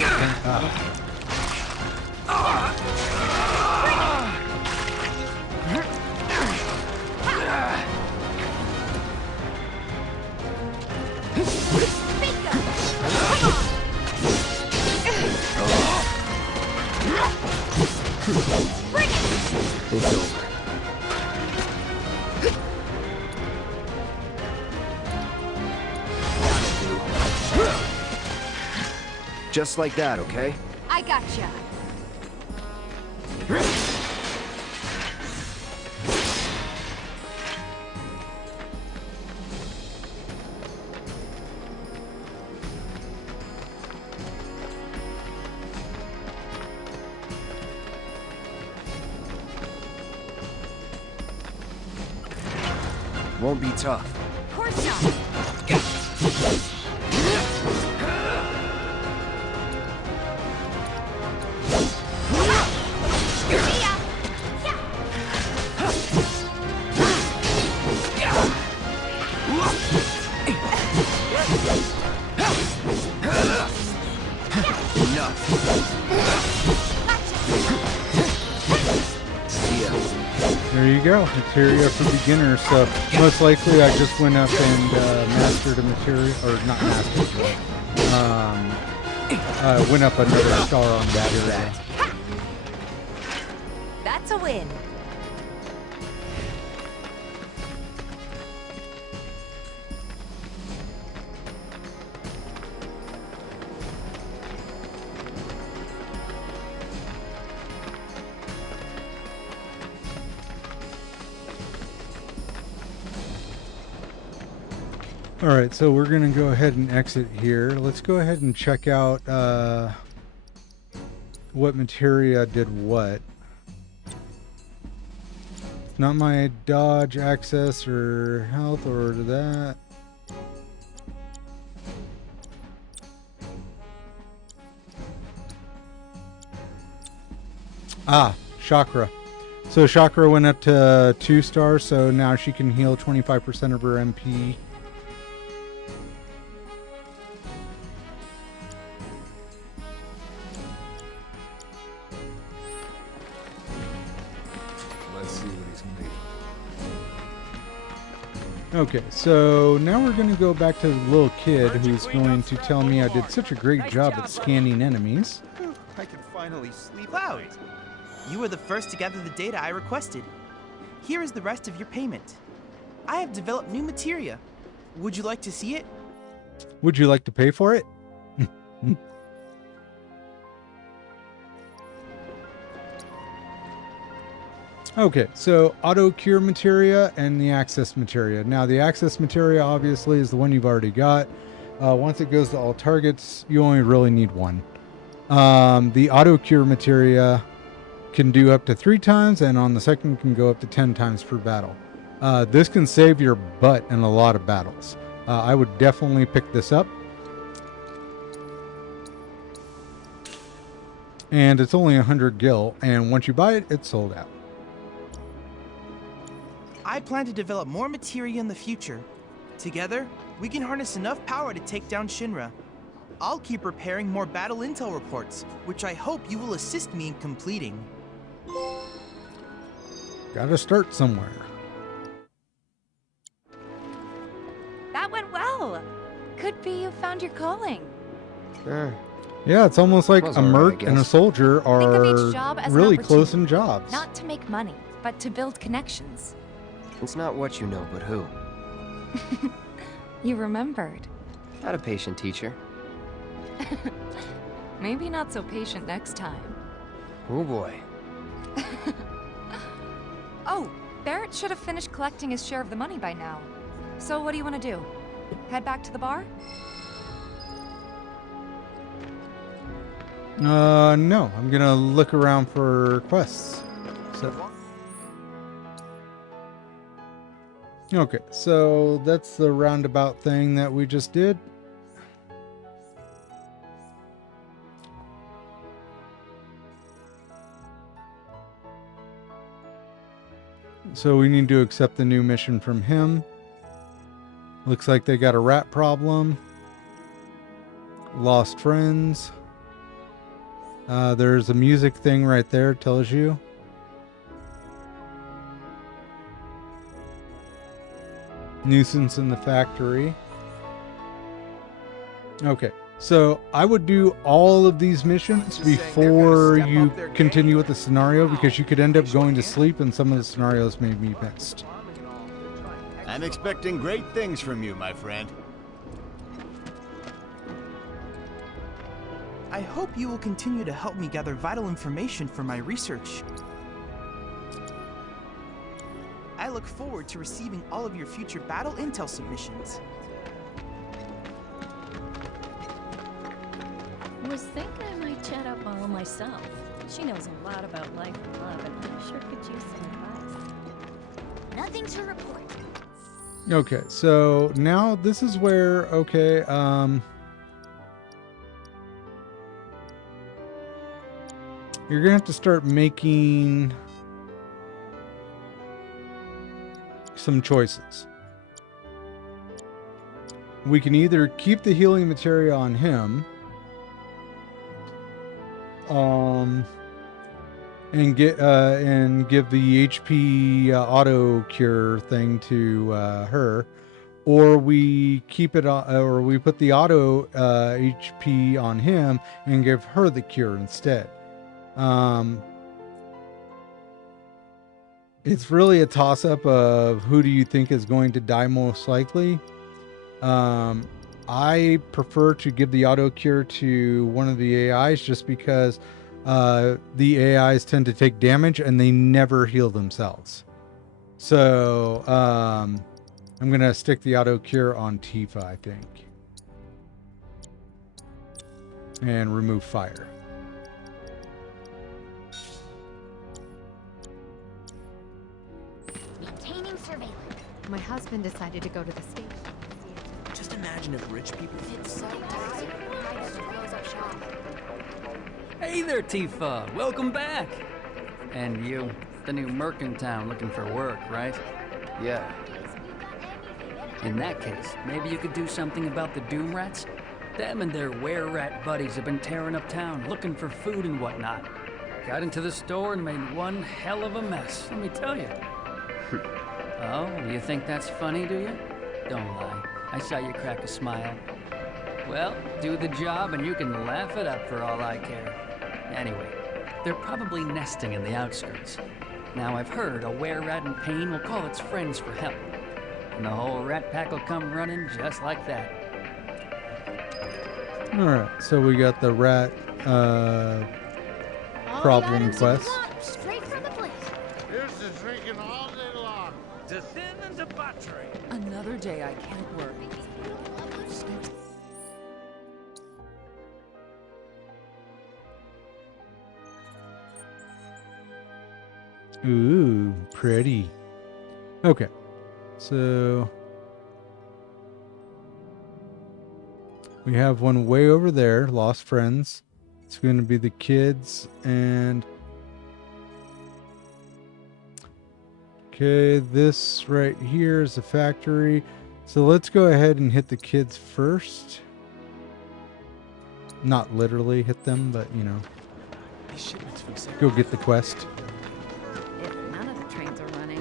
It's over. Just like that, okay? I gotcha. Won't be tough. Of course not. There you go, materia for beginners. So most likely I just went up and mastered a materia, or not mastered, but went up another star on that area. That's a win. Alright, so we're going to go ahead and exit here. Let's go ahead and check out what materia did what. Not my dodge, access, or health, or that. Ah, chakra. So chakra went up to 2 stars, so now she can heal 25% of her MP. Let's see what he's made. Okay, so now we're going to go back to the little kid who's going to tell me I did such a great job at scanning enemies. I can finally sleep. Cloud, you were the first to gather the data I requested. Here is the rest of your payment. I have developed new materia. Would you like to see it? Would you like to pay for it? Okay, so auto cure materia and the access materia. Now the access materia obviously is the one you've already got. Once it goes to all targets, you only really need one. The auto cure materia can do up to 3 times, and on the second can go up to 10 times per battle. This can save your butt in a lot of battles. I would definitely pick this up. And it's only 100 gil, and once you buy it, it's sold out. I plan to develop more materia in the future. Together, we can harness enough power to take down Shinra. I'll keep preparing more battle intel reports, which I hope you will assist me in completing. Gotta start somewhere. That went well. Could be you found your calling. Yeah, it's almost like Was a alright, merc I and a guess. soldier Think of each are job as an really close opportunity, in jobs. Not to make money, but to build connections. It's not what you know, but who. You remembered. Not a patient teacher. Maybe not so patient next time. Oh boy. Oh, Barrett should have finished collecting his share of the money by now. So what do you want to do? Head back to the bar? No, I'm gonna look around for quests. Okay, so that's the roundabout thing that we just did. So we need to accept the new mission from him. Looks like they got a rat problem. Lost friends. There's a music thing right there, tells you. Nuisance in the factory. Okay, so I would do all of these missions before you continue with the scenario, because you could end up going to sleep and some of the scenarios may be missed. I'm expecting great things from you, my friend. I hope you will continue to help me gather vital information for my research. I look forward to receiving all of your future battle intel submissions. Was thinking I might chat up Mama myself. She knows a lot about life and love, and I sure could use some advice. Nothing to report. Okay, so now this is where, okay, you're gonna have to start making some choices. We can either keep the healing materia on him, and get and give the HP auto cure thing to her, or we keep it or we put the auto HP on him and give her the cure instead. It's really a toss-up of who do you think is going to die most likely. I prefer to give the auto cure to one of the AIs just because the AIs tend to take damage and they never heal themselves. So, I'm going to stick the auto cure on Tifa, I think. And remove fire. Maintaining surveillance. My husband decided to go to the station. Just imagine if rich people... It's so tight. Might have to close up shop. Hey there, Tifa. Welcome back. And you, the new merc in town looking for work, right? Yeah. In that case, maybe you could do something about the Doom Rats? Them and their were-rat buddies have been tearing up town, looking for food and whatnot. Got into the store and made one hell of a mess, let me tell you. Oh, you think that's funny, do you? Don't lie. I saw you crack a smile. Well, do the job and you can laugh it up for all I care. Anyway, they're probably nesting in the outskirts. Now I've heard a were-rat in pain will call its friends for help. And the whole rat pack will come running just like that. Alright, so we got the rat problem quest. Straight from the place. Here's to drinking all day long. To sin and debauchery. Another day I can't work. Ooh, pretty. Okay, so we have one way over there, Lost Friends. It's going to be the kids and... Okay, this right here is the factory. So let's go ahead and hit the kids first. Not literally hit them, but you know. Go get the quest. If none of the trains are running,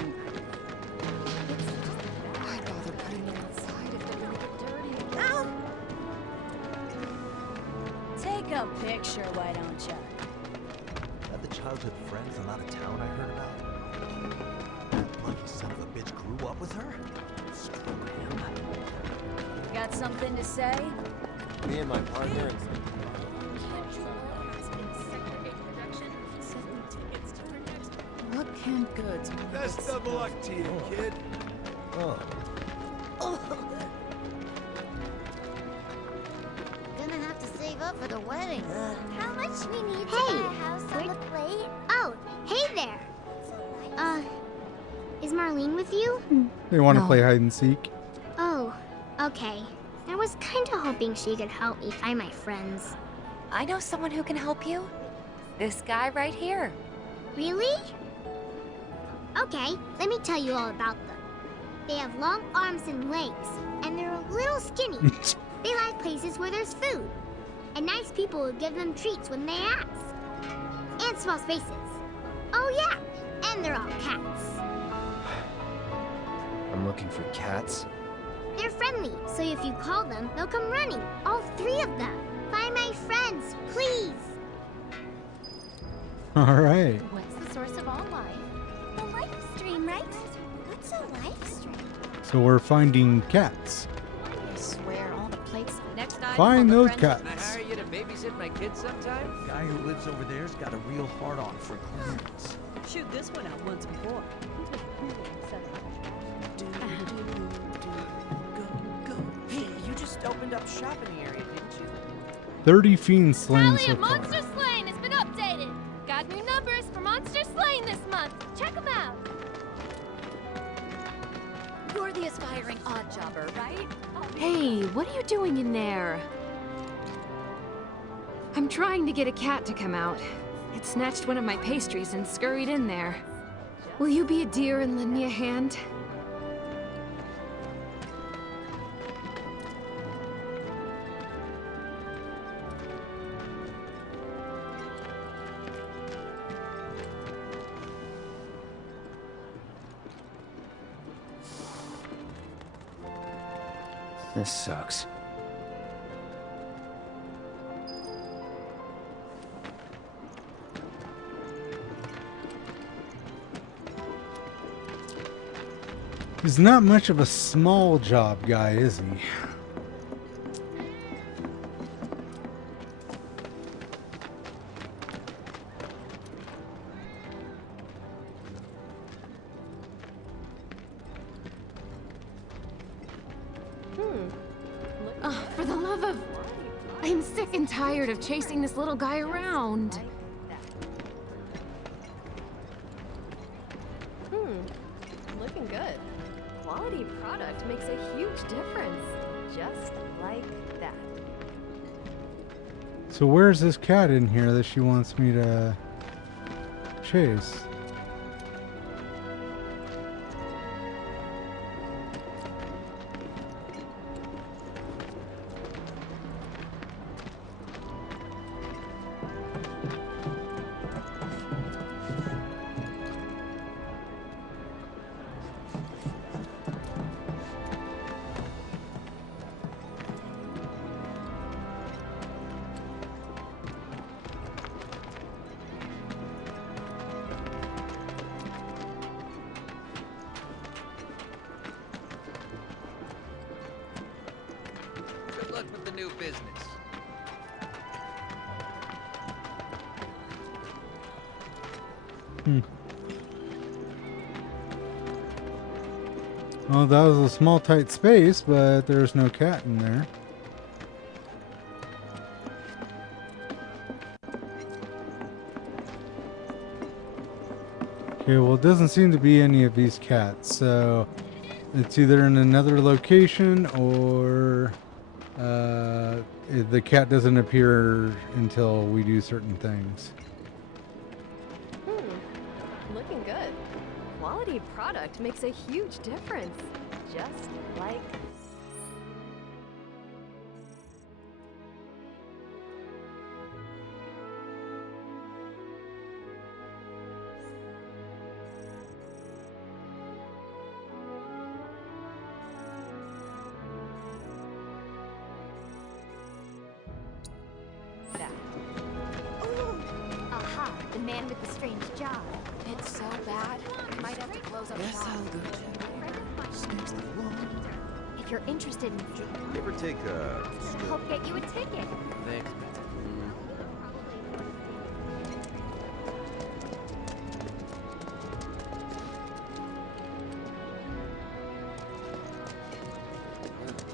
why bother putting them outside if they're gonna get dirty? Ow! Take a picture, why don't you? That the childhood friend from out of town I heard about? That lucky son of a bitch grew up with her? Screw him. Got something to say? Me and my partner and... What canned goods? Best of luck to you, kid. Oh. Gonna have to save up for the wedding. How much we need to buy a house on the plate? Oh, hey there. Is Marlene with you? They want to play hide and seek. Oh, okay. I was kind of hoping she could help me find my friends. I know someone who can help you. This guy right here. Really? Okay, let me tell you all about them. They have long arms and legs, and they're a little skinny. They like places where there's food, and nice people will give them treats when they ask. And small spaces. Oh yeah, and they're all cats. I'm looking for cats. They're friendly, so if you call them, they'll come running. All 3 of them. Find my friends, please. All right. What's the source of all life? The live stream, right? What's a live stream? So we're finding cats. I swear, all the plates. Next time. Find those cats. Can I hire you to babysit my kids sometime? Guy who lives over there's got a real hard-on for clearance. Shoot this one out once before. Hey, you just opened up shop in the area, didn't you? 30 fiends slain Tally so of far. Monster Slain has been updated. Got new numbers for Monster Slain this month. Check them out. You're the aspiring odd jobber, right? Hey, what are you doing in there? I'm trying to get a cat to come out. It snatched one of my pastries and scurried in there. Will you be a dear and lend me a hand? This sucks. He's not much of a small job guy, is he? love of... I'm sick and tired of chasing this little guy around. Looking good. Quality product makes a huge difference. Just like that. So where's this cat in here that she wants me to chase? Good luck with the new business. Well, that was a small, tight space, but there's no cat in there. Okay, well, it doesn't seem to be any of these cats, so it's either in another location or the cat doesn't appear until we do certain things. Looking good. Quality product makes a huge difference. Just like that. Aha, the man with the strange job. It's so bad. I might have to close up shop. If you're interested in You ever take a... help get you a ticket. Thanks.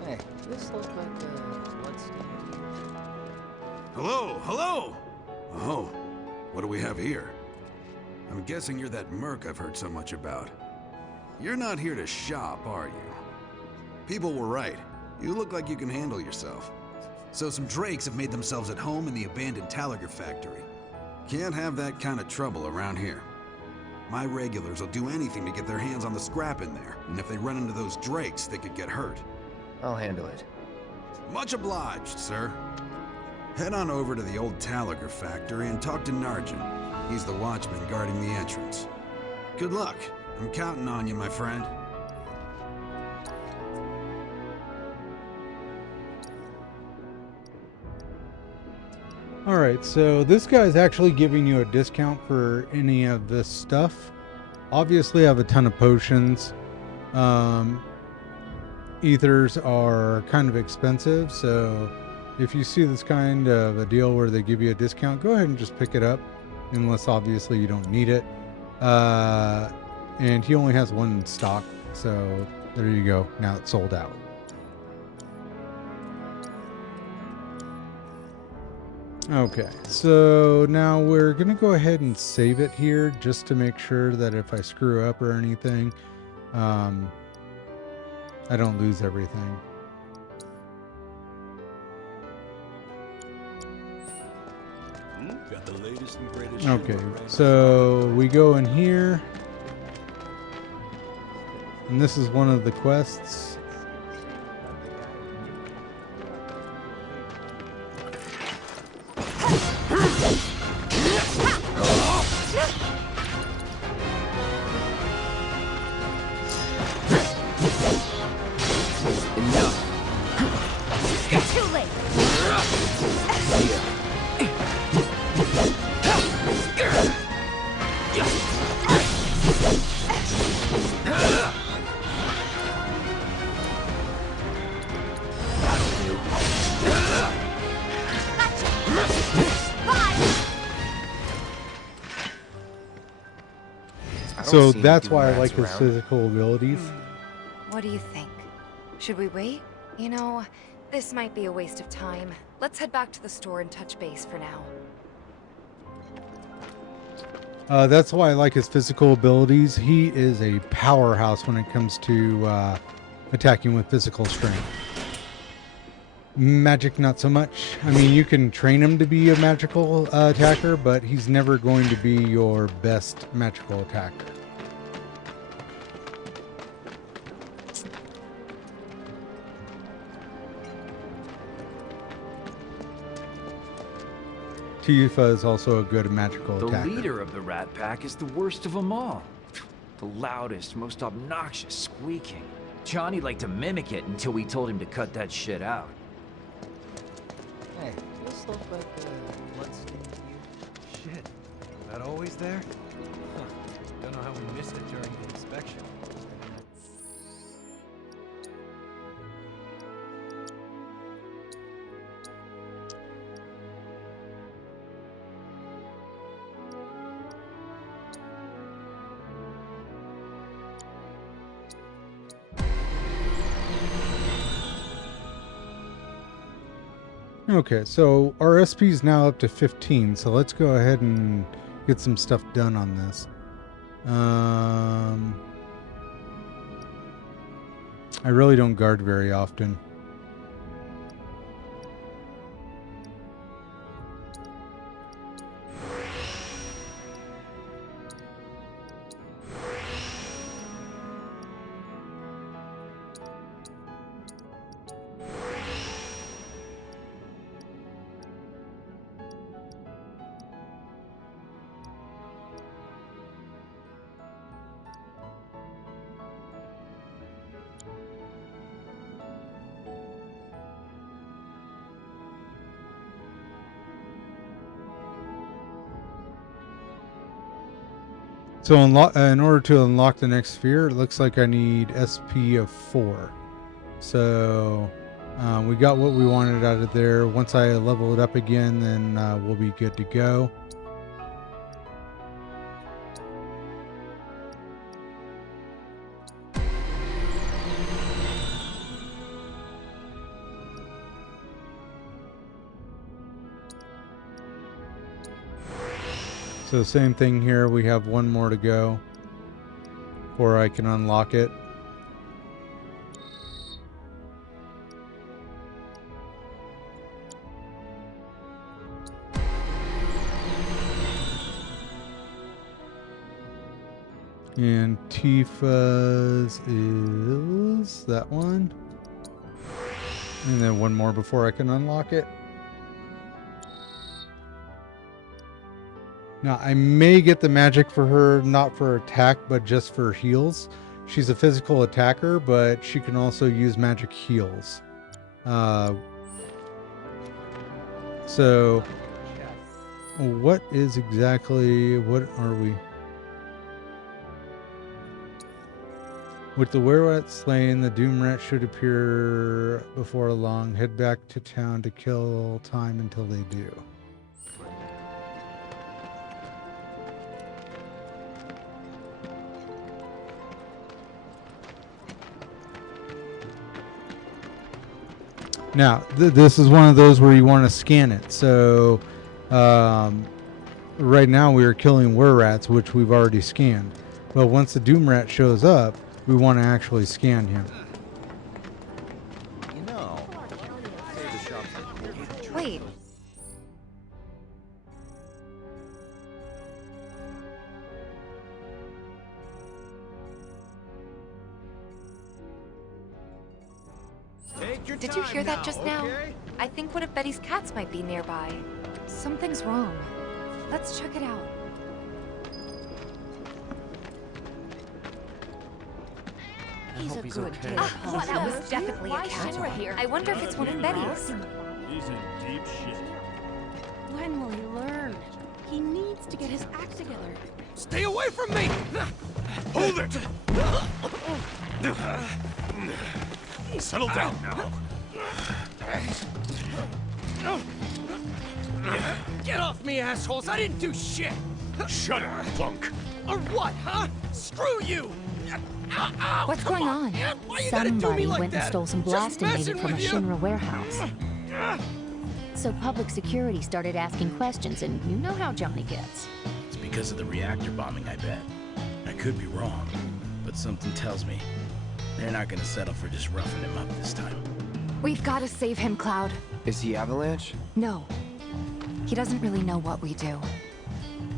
Hey, this looks like a bloodstain. Hello, hello! Oh, what do we have here? I'm guessing you're that merc I've heard so much about. You're not here to shop, are you? People were right. You look like you can handle yourself. So some drakes have made themselves at home in the abandoned Talager factory. Can't have that kind of trouble around here. My regulars will do anything to get their hands on the scrap in there, and if they run into those drakes, they could get hurt. I'll handle it. Much obliged, sir. Head on over to the old Talager factory and talk to Narjan. He's the watchman guarding the entrance. Good luck. I'm counting on you, my friend. Alright, so this guy's actually giving you a discount for any of this stuff. Obviously, I have a ton of potions. Ethers are kind of expensive, so if you see this kind of a deal where they give you a discount, go ahead and just pick it up, unless obviously you don't need it. And he only has one in stock, so there you go. Now it's sold out. Okay, so now we're gonna go ahead and save it here just to make sure that if I screw up or anything, I don't lose everything. Got the latest and greatest. Okay, so we go in here, and this is one of the quests. Too late. So that's why I like his physical abilities. What do you think? Should we wait? You know, This might be a waste of time. Let's head back to the store and touch base for now. That's why I like his physical abilities. He is a powerhouse when it comes to attacking with physical strength. Magic, not so much. I mean, you can train him to be a magical attacker, but he's never going to be your best magical attacker. Tifa is also a good magical attacker. The leader of the Rat Pack is the worst of them all. The loudest, most obnoxious squeaking. Johnny liked to mimic it until we told him to cut that shit out. Hey, this looks like a bloodstained view. Shit, was that always there? Huh. Don't know how we missed it during the inspection. Okay, so our SP is now up to 15, so let's go ahead and get some stuff done on this. I really don't guard very often. So in order to unlock the next sphere, it looks like I need SP of 4. So we got what we wanted out of there. Once I level it up again, then we'll be good to go. So same thing here, we have one more to go before I can unlock it. And Tifa's is that one. And then one more before I can unlock it. Now, I may get the magic for her, not for attack, but just for heals. She's a physical attacker, but she can also use magic heals. So, what is exactly, what are we? With the were-rat slain, the doom rat should appear before long. Head back to town to kill time until they do. Now, this is one of those where you want to scan it. So, right now we are killing were-rats, which we've already scanned. But once the doom rat shows up, we want to actually scan him. You know, Wait. Did you hear that just now? I think one of Betty's cats might be nearby. Something's wrong. Let's check it out. He's a good kid. Oh, that was definitely a cat. I wonder if it's one of Betty's. He's in deep shit. When will he learn? He needs to get his act together. Stay away from me! Hold it! Settle down now. Get off me, assholes! I didn't do shit! Shut up, punk! Or what, huh? Screw you! What's going on? Somebody went and stole some blasting needed from a Shinra warehouse. So public security started asking questions, and you know how Johnny gets. It's because of the reactor bombing, I bet. I could be wrong, but something tells me they're not gonna settle for just roughing him up this time. We've got to save him, Cloud. Is he Avalanche? No. He doesn't really know what we do.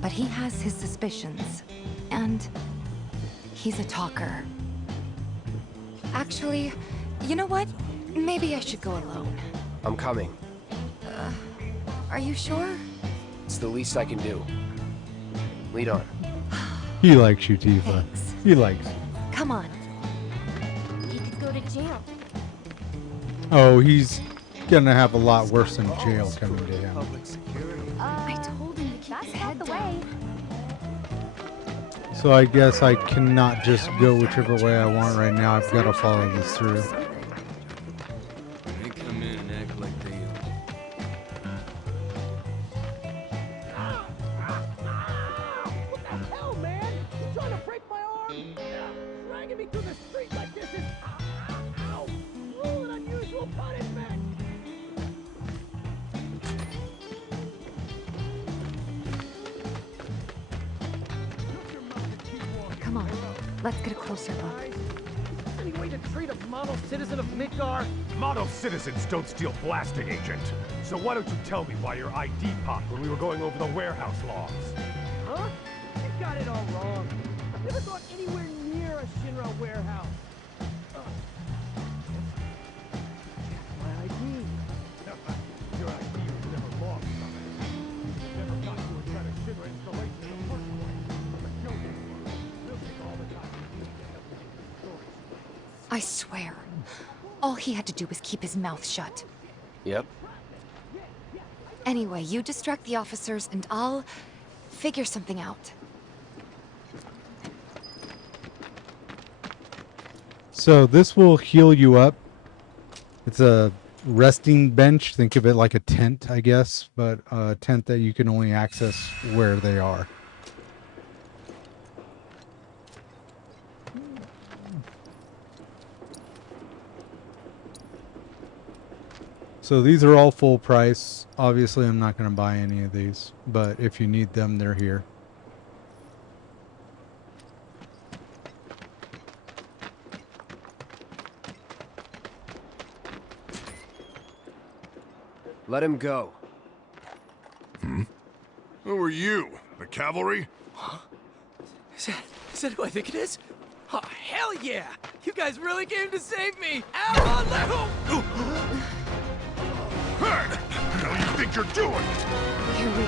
But he has his suspicions. And he's a talker. Actually, you know what? Maybe I should go alone. I'm coming. Are you sure? It's the least I can do. Lead on. He likes you, Tifa. Thanks. He likes you. Come on. He could go to jail. Oh, he's gonna have a lot worse than jail coming to him. I told him to keep his head down. So I guess I cannot just go whichever way I want right now. I've got to follow this through. They come in and act like they What the hell, man? You trying to break my arm? Dragging me through the street like this is... Ow! Cruel and unusual punishment! Come on. Let's get a closer look. Any way to treat a model citizen of Midgar? Model citizens don't steal blasting, Agent. So why don't you tell me why your ID popped when we were going over the warehouse logs? Huh? You got it all wrong. I've never gone anywhere near a Shinra warehouse. My ID. Your ID was never lost, Sonic. You never got to inside a Shinra installation in the first place. I'm a joke. They'll take all the time you need to help me get the story. I swear. All he had to do was keep his mouth shut. Yep. Anyway, you distract the officers and I'll figure something out. So this will heal you up. It's a resting bench. Think of it like a tent, I guess, but a tent that you can only access where they are. So these are all full price. Obviously, I'm not going to buy any of these, but if you need them, they're here. Let him go. Who are you? The cavalry? Huh? Is that who I think it is? Oh, hell yeah! You guys really came to save me! Ow! Let go! Hey! What the hell you think you're doing? Here we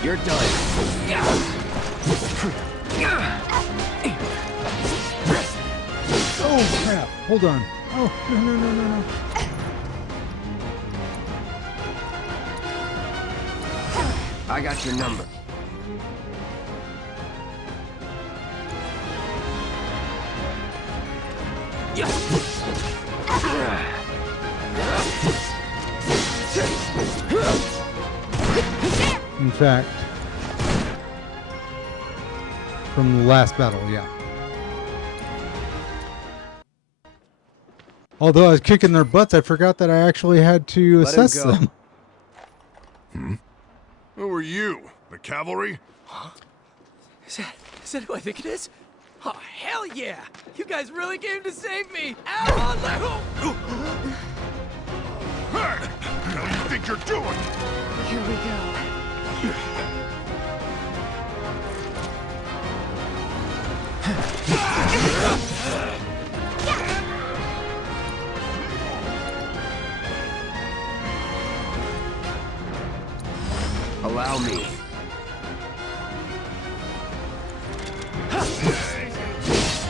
You're done. Oh crap! Hold on. Oh no. I got your number. In fact, from the last battle, yeah. Although I was kicking their butts, I forgot that I actually had to assess them. Who are you? The cavalry? Huh? Is that who I think it is? Oh, hell yeah! You guys really came to save me! Ow! Let go! Hey! What the hell you think you're doing? Here we go. Allow me.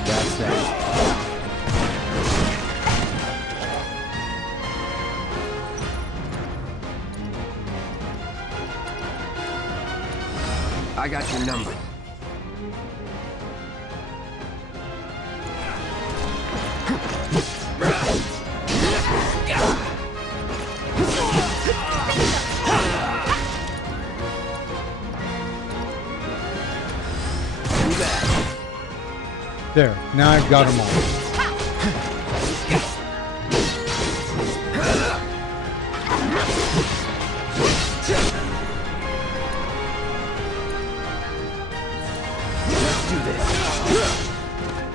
That's that. I got your number. There, now I've got them all.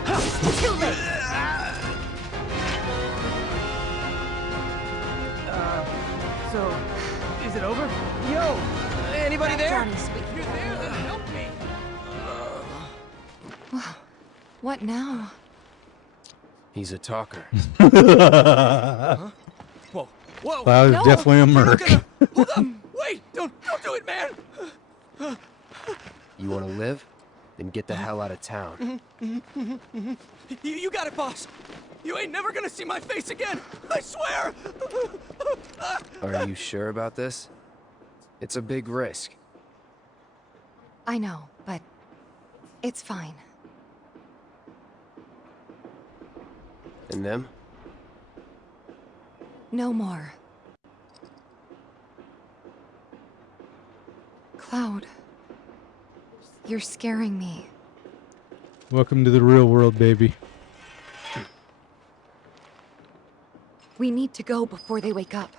Let's do this. So, is it over? Yo, anybody there? Johnny, You're there, then help me. Well, what now? He's a talker. Huh? Whoa, whoa! That was no, definitely a merc. Hold up! Wait! Don't do it, man! You want to live? Then get the hell out of town. You got it, boss. You ain't never gonna see my face again. I swear. Are you sure about this? It's a big risk. I know, but it's fine. And them? No more. Cloud, you're scaring me. Welcome to the real world, baby. We need to go before they wake up.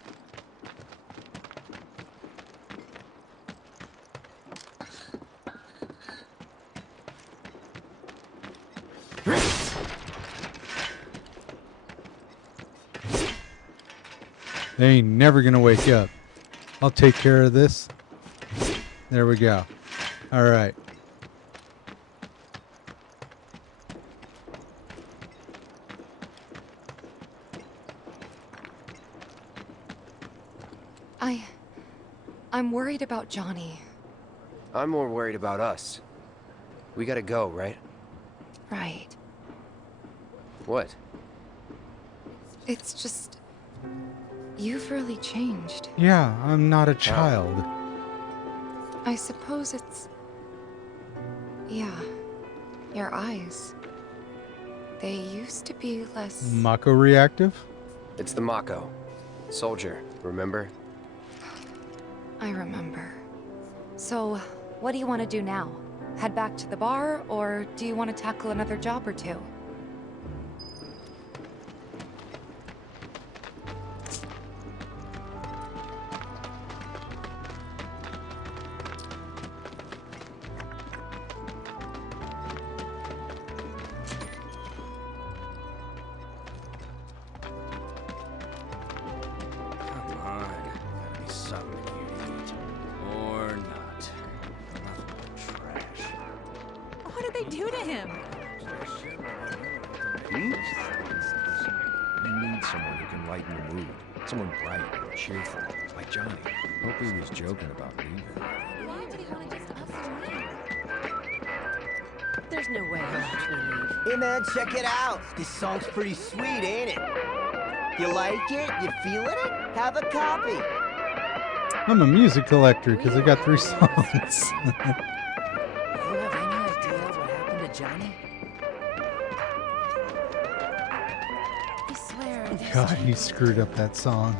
They ain't never gonna wake up. I'll take care of this. There we go. All right. I'm worried about Johnny. I'm more worried about us. We gotta go, right? Right. What? It's just... You've really changed. Yeah, I'm not a child. I suppose it's... Yeah. Your eyes. They used to be less... Mako reactive? It's the Mako. Soldier, remember? I remember. So, what do you want to do now? Head back to the bar, or do you want to tackle another job or two? Someone bright and cheerful, like Johnny. Hope he was joking about leaving. Why would he want to just us leave? There's no way he'll actually leave. Hey man, check it out. This song's pretty sweet, ain't it? You like it? You feeling it? Have a copy. I'm a music collector because I got 3 songs. You have any idea what happened to Johnny? I swear. God, he screwed up that song.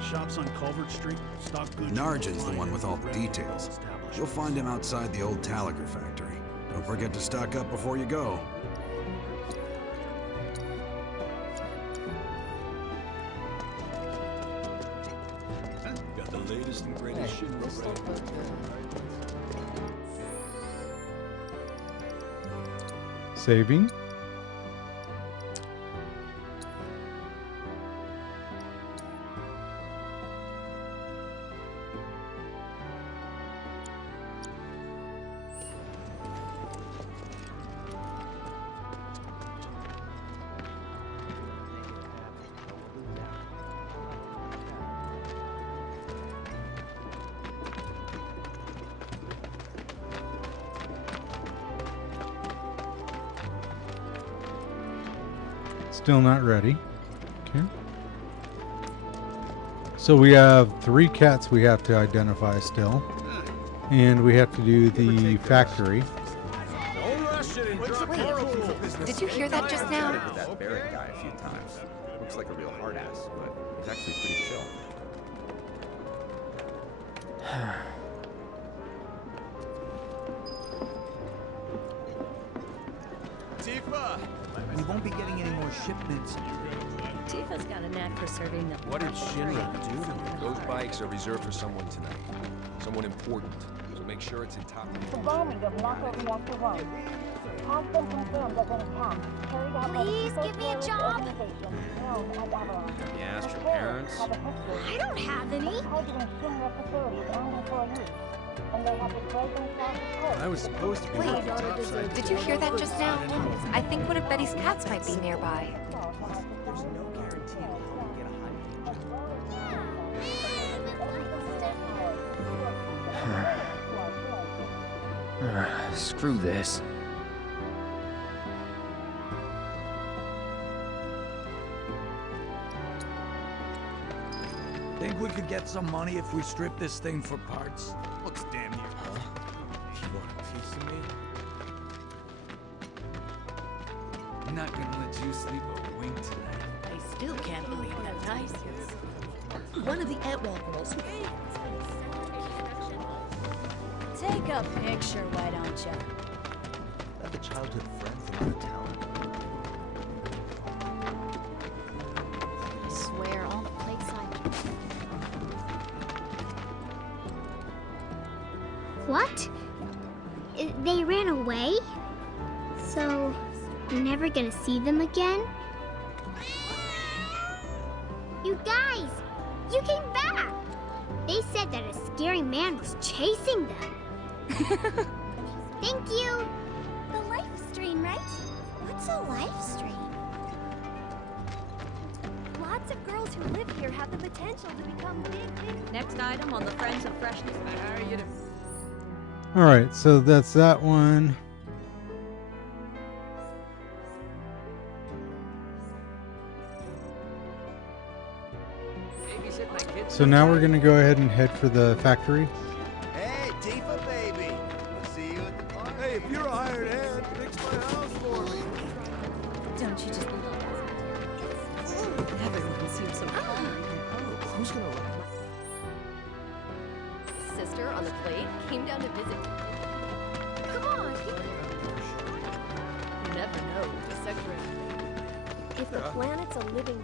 Shops on Culvert Street, stock goods. Narjan's the one with all the details. You'll find him outside the old Talager factory. Don't forget to stock up before you go. Got the latest and greatest shit. Saving. Still not ready. Okay. So we have 3 cats we have to identify still. And we have to do the factory. Wait, did you hear that just now? With that Barrett guy a few times. Looks like a real hard ass, but he's actually pretty chill. Tifa! We won't be getting any more shipments. Tifa's got a knack for serving them. What did Shinra do to me? Those bikes are reserved for someone tonight. Someone important. So make sure it's in top. The bombing of Naka Reactor 1 has been confirmed as an attack carried out by Please give me a job. known as Avalon. You asked your parents? I don't have any. Targeting Shinra facilities and employees, and they have declared themselves opposed. I was supposed to be Wait, looking topside. did you hear that just now? I think one of Betty's cats might be nearby. There's no guarantee on how we'll get a Screw this. Think we could get some money if we strip this thing for parts? Looks damn near. You want a piece of me? I'm not gonna let you sleep a wink tonight. I still can't believe that nice is one of the Atwell girls. Take a picture, why don't you? That the childhood friends from out of town. I swear, all the plates What? They ran away? So, you're never gonna see them again? You guys! You came back! They said that a scary man was chasing them. Thank you! The life stream, right? What's a life stream? Lots of girls who live here have the potential to become big. Next item on the Friends of Freshness. How are you doing? Alright, so that's that one. So now we're going to go ahead and head for the factory. Hey, Tifa, baby. I'll see you at the park. Hey, if you're a hired hand, fix my house for me. Don't you just everyone seems so Who's gonna run? Sister on the plate came down to visit. Come on. You never know with the sector. If the planet's a living.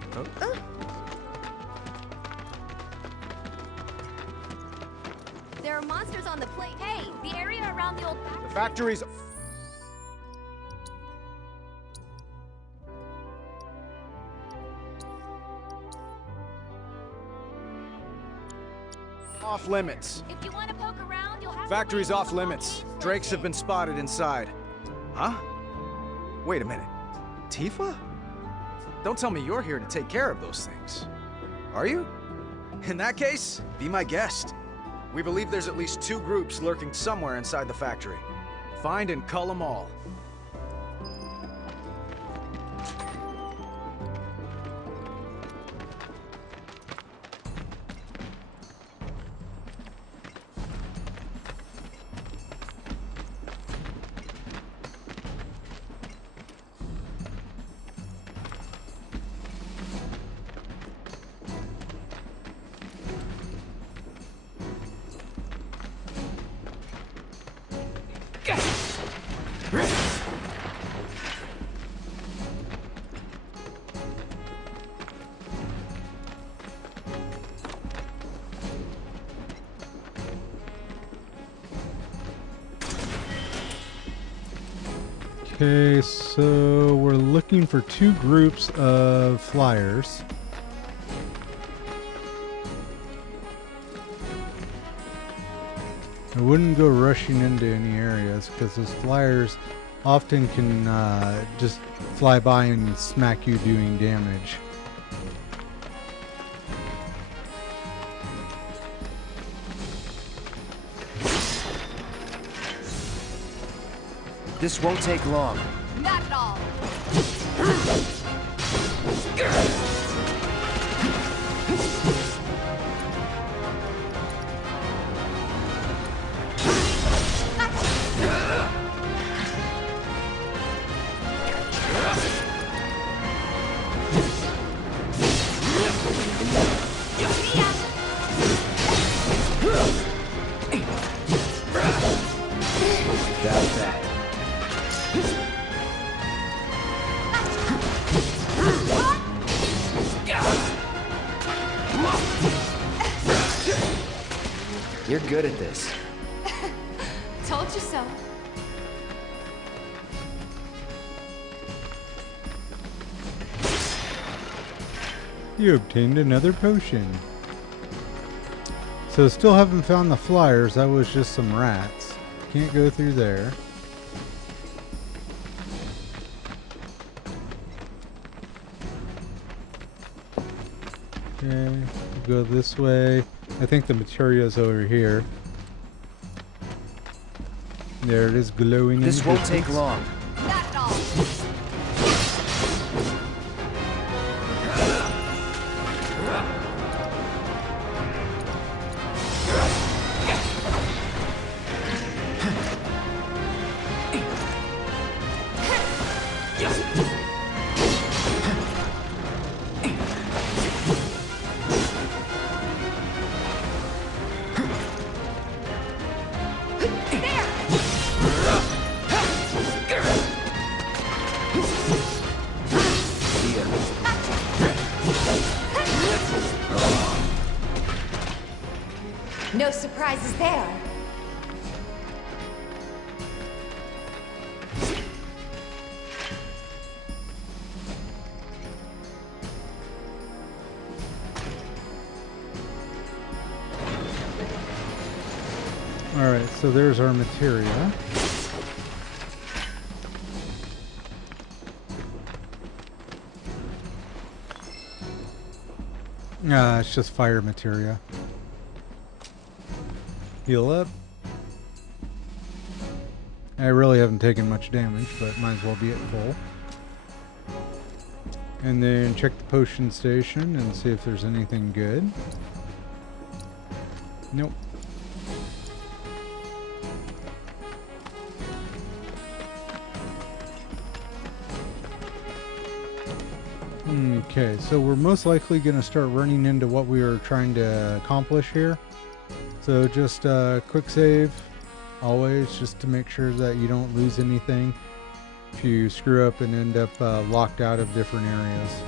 There are monsters on the plate. Hey, the area around the old factory. The factory's off limits. If you want to poke around, you'll have Factory's off limits. Drakes have been spotted inside. Huh? Wait a minute. Tifa? Don't tell me you're here to take care of those things. Are you? In that case, be my guest. We believe there's at least 2 groups lurking somewhere inside the factory. Find and cull them all. Okay, so we're looking for 2 groups of flyers. I wouldn't go rushing into any areas because those flyers often can just fly by and smack you doing damage. This won't take long. Not at all. About that. You're good at this. Told you so. You obtained another potion. So still haven't found the flyers. That was just some rats. Can't go through there. Okay, go this way. I think the material's over here. There it is, glowing. This won't take long. Not at all. No surprises there. Alright, so there's our materia. It's just fire materia. Heal up. I really haven't taken much damage, but might as well be at full. And then check the potion station and see if there's anything good. Nope. Okay, so we're most likely going to start running into what we were trying to accomplish here. So just quick save, always, just to make sure that you don't lose anything if you screw up and end up locked out of different areas.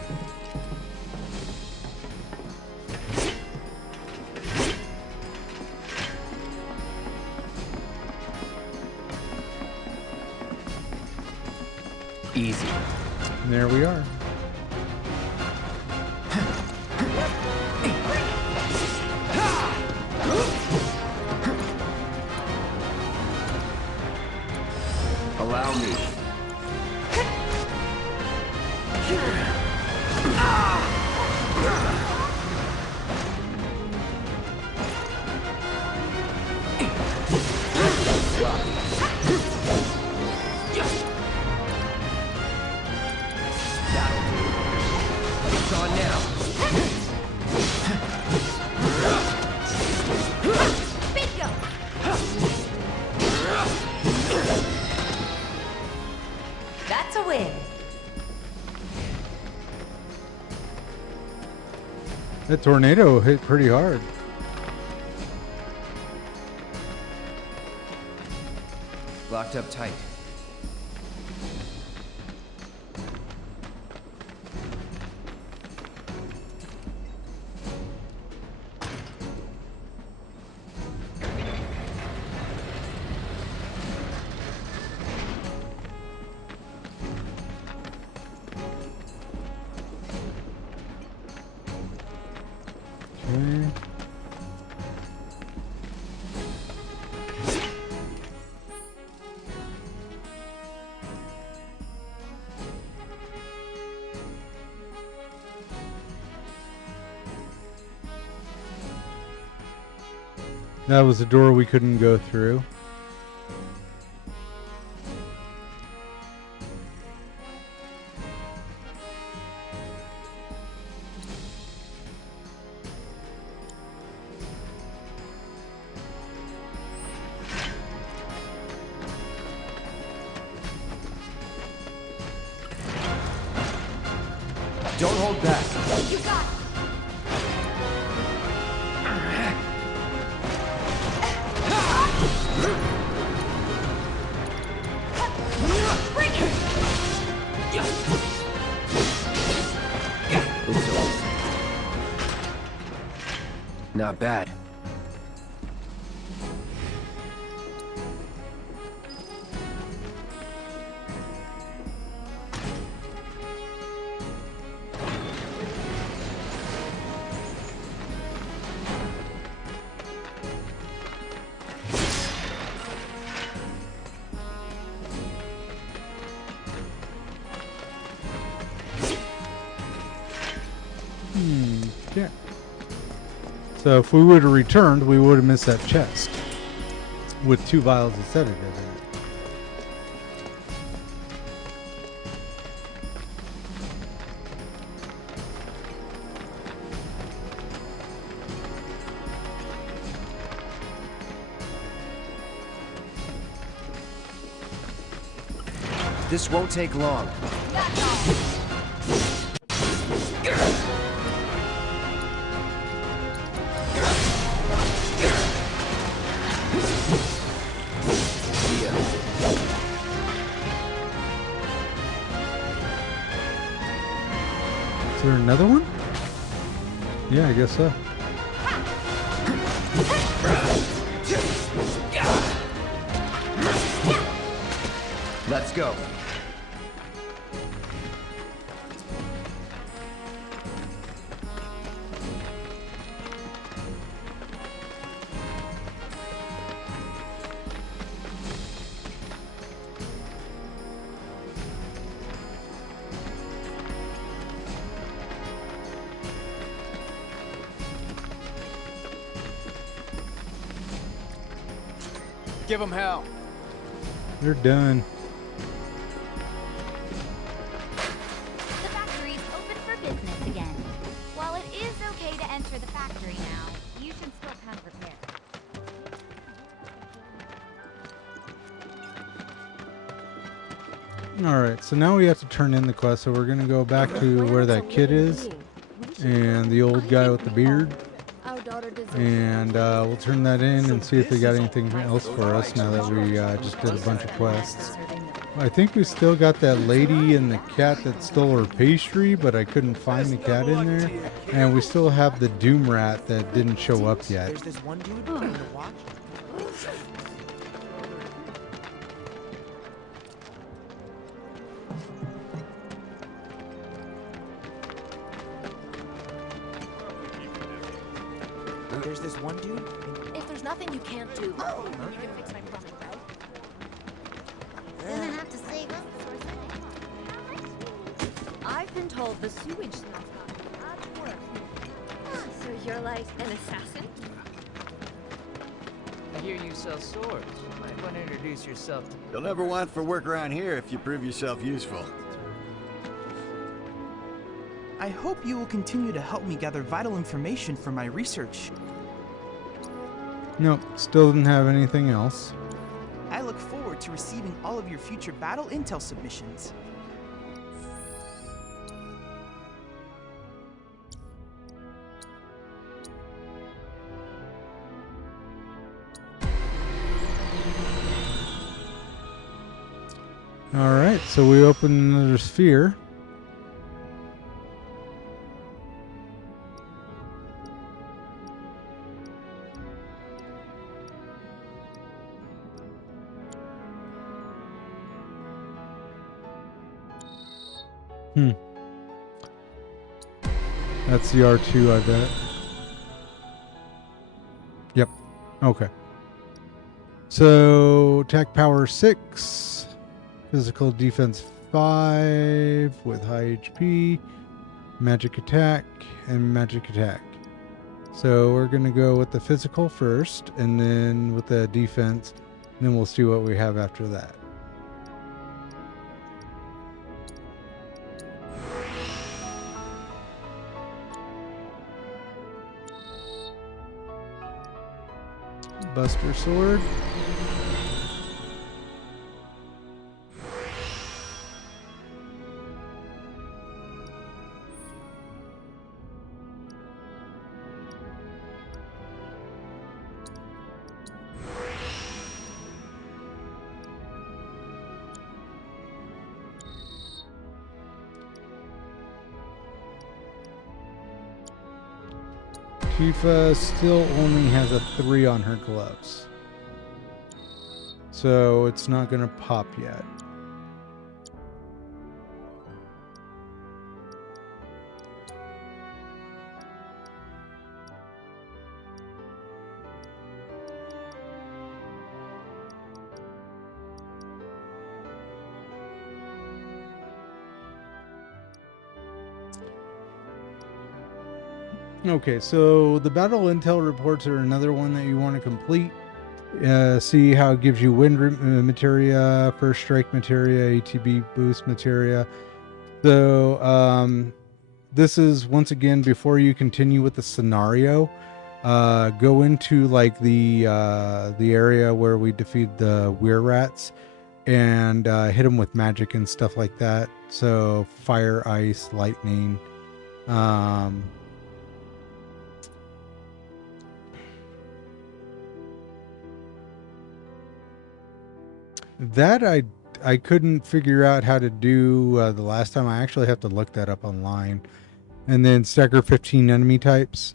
Easy. And there we are. Allow me. It's on now. Bingo! That's a win. That tornado hit pretty hard. Locked up tight. Okay. That was a door we couldn't go through. Don't hold back. You got it. Not bad. Okay. So if we would have returned, we would have missed that chest with 2 vials of sedative in it. This won't take long. Is there another one? Yeah, I guess so. Let's go. Give them hell. They're done. The factory's open for business again. While it is okay to enter the factory now, you should still come prepared. Alright, so now we have to turn in the quest, so we're going to go back to where that kid is and the old guy with the beard. And we'll turn that in and see if they got anything else for us now that we just did a bunch of quests. I think we still got that lady and the cat that stole her pastry, but I couldn't find the cat in there. And we still have the Doom Rat that didn't show up yet. There's this one dude in the watch. There's this one dude. If there's nothing you can't do, you can fix my plumbing, right? Doesn't have to save us. I've been told the sewage smells hot. So you're like an assassin? I hear you sell swords. You might want to introduce yourself to... You'll never want for work around here if you prove yourself useful. I hope you will continue to help me gather vital information for my research. Nope, still didn't have anything else. I look forward to receiving all of your future battle intel submissions. Alright, so we open another sphere. That's the R2, I bet. Yep. Okay. So, attack power 6, physical defense 5 with high HP, magic attack, and magic attack. So, we're going to go with the physical first, and then with the defense, and then we'll see what we have after that. Buster Sword. Tifa still only has a 3 on her gloves. So it's not going to pop yet. Okay, so the battle intel reports are another one that you want to complete. See how it gives you wind materia, first strike materia, ATB boost materia. So this is once again before you continue with the scenario. Go into like the area where we defeat the weir rats and hit them with magic and stuff like that. So fire, ice, lightning. That I couldn't figure out how to do the last time. I actually have to look that up online. And then stagger 15 enemy types.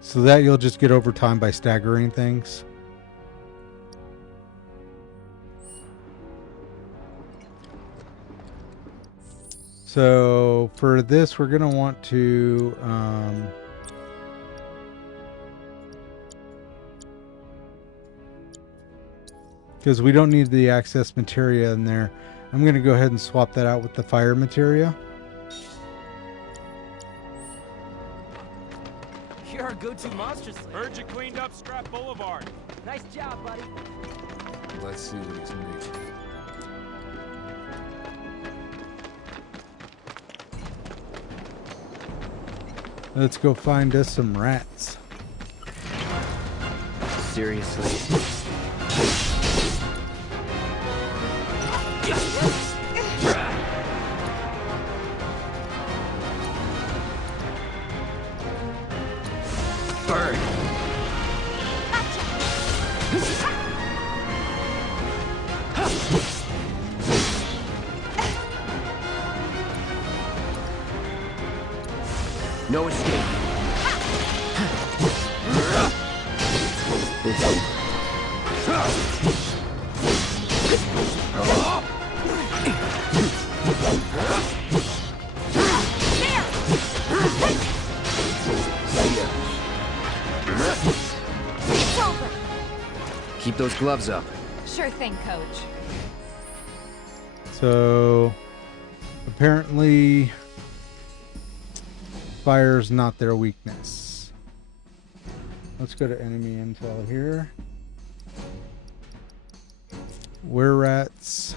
So that you'll just get over time by staggering things. So for this, we're going to want to... because we don't need the access materia in there. I'm going to go ahead and swap that out with the fire materia. You're a go-to monster slayer. Heard you cleaned up Scrap Boulevard. Nice job, buddy. Let's see what he's making. Let's go find us some rats. Seriously. Burn. No escape. It's over. Keep those gloves up. Sure thing, Coach. So apparently fire's not their weakness. Let's go to enemy intel here. Were rats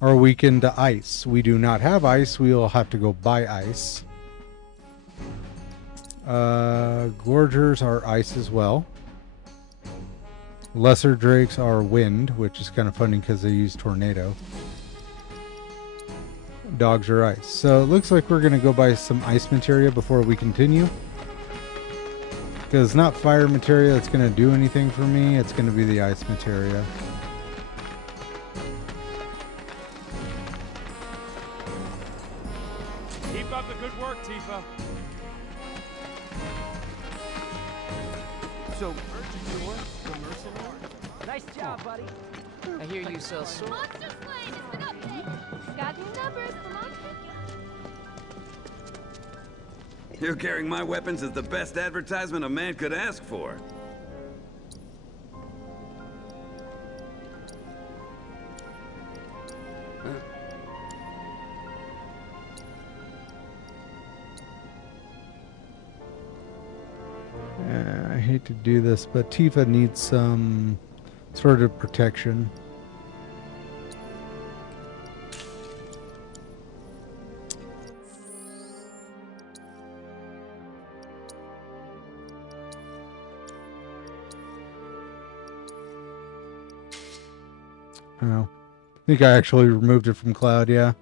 are weakened to ice. We do not have ice. We will have to go buy ice. Gorgers are ice as well. Lesser drakes are wind, which is kind of funny because they use tornado. Dogs are ice. So it looks like we're going to go buy some ice materia before we continue. Because it's not fire materia that's going to do anything for me. It's going to be the ice materia. Keep up the good work, Tifa. So, the mercenary. Nice job, buddy. I hear you sell swords. Monster Slay, just been up. Got new numbers for monsters. You carrying my weapons is the best advertisement a man could ask for. I hate to do this, but Tifa needs some sort of protection. Oh, I think I actually removed it from Cloud, yeah.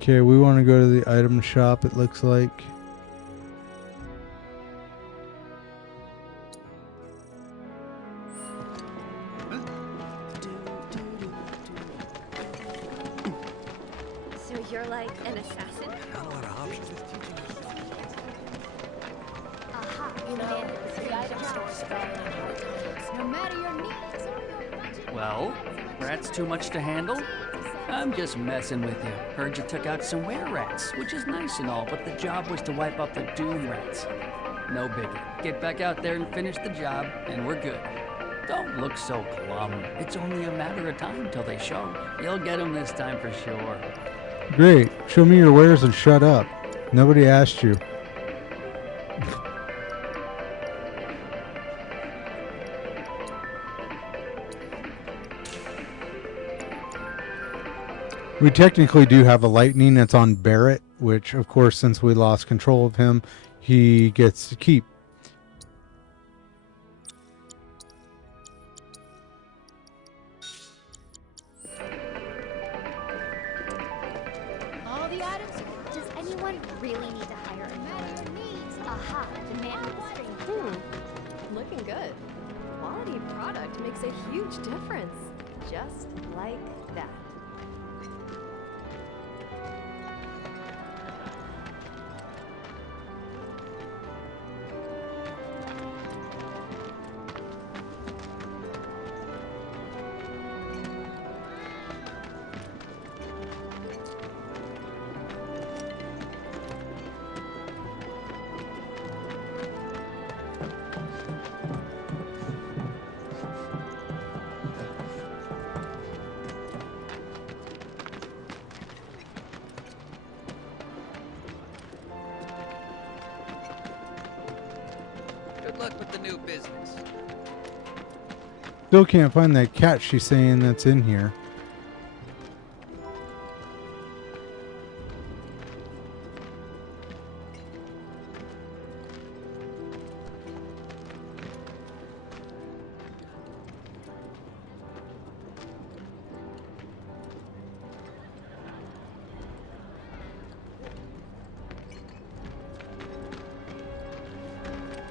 Okay, we want to go to the item shop, it looks like. So you're like an assassin? Not a lot of options. Aha, You know, the item store's no matter your needs or your budget. Well, rats too much to handle? I'm just messing with you. Heard you took out some were-rats, which is nice and all, but the job was to wipe out the Doom rats. No biggie. Get back out there and finish the job, and we're good. Don't look so glum. It's only a matter of time till they show. You'll get them this time for sure. Great. Show me your wares and shut up. Nobody asked you. We technically do have a lightning that's on Barrett, which, of course, since we lost control of him, he gets to keep. All the items? Does anyone really need to hire a matter your needs? Aha, demand with the string. Looking good. Quality product makes a huge difference. Just like that. Good luck with the new business. Still can't find that cat she's saying that's in here.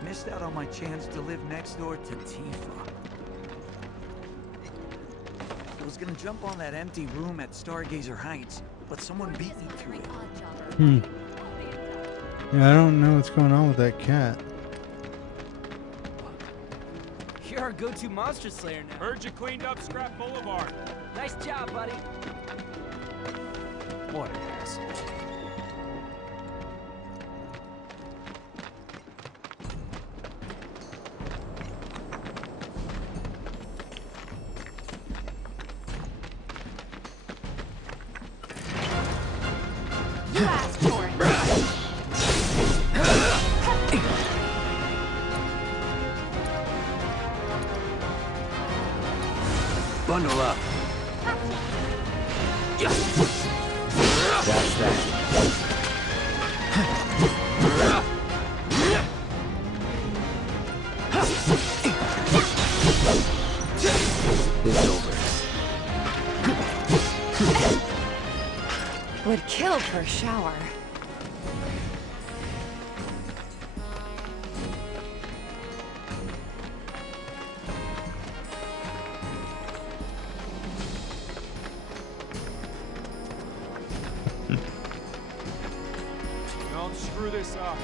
Missed out on my chance to live next door to Tifa. I was gonna jump on that empty room at Stargazer Heights, but someone beat me to it. Yeah, I don't know what's going on with that cat. You're our go-to monster slayer now. Heard you cleaned up Scrap Boulevard. Nice job, buddy. What an asshole. You asked for it. Bundle up. That's that. It's over. Would kill for a shower. Don't screw this up.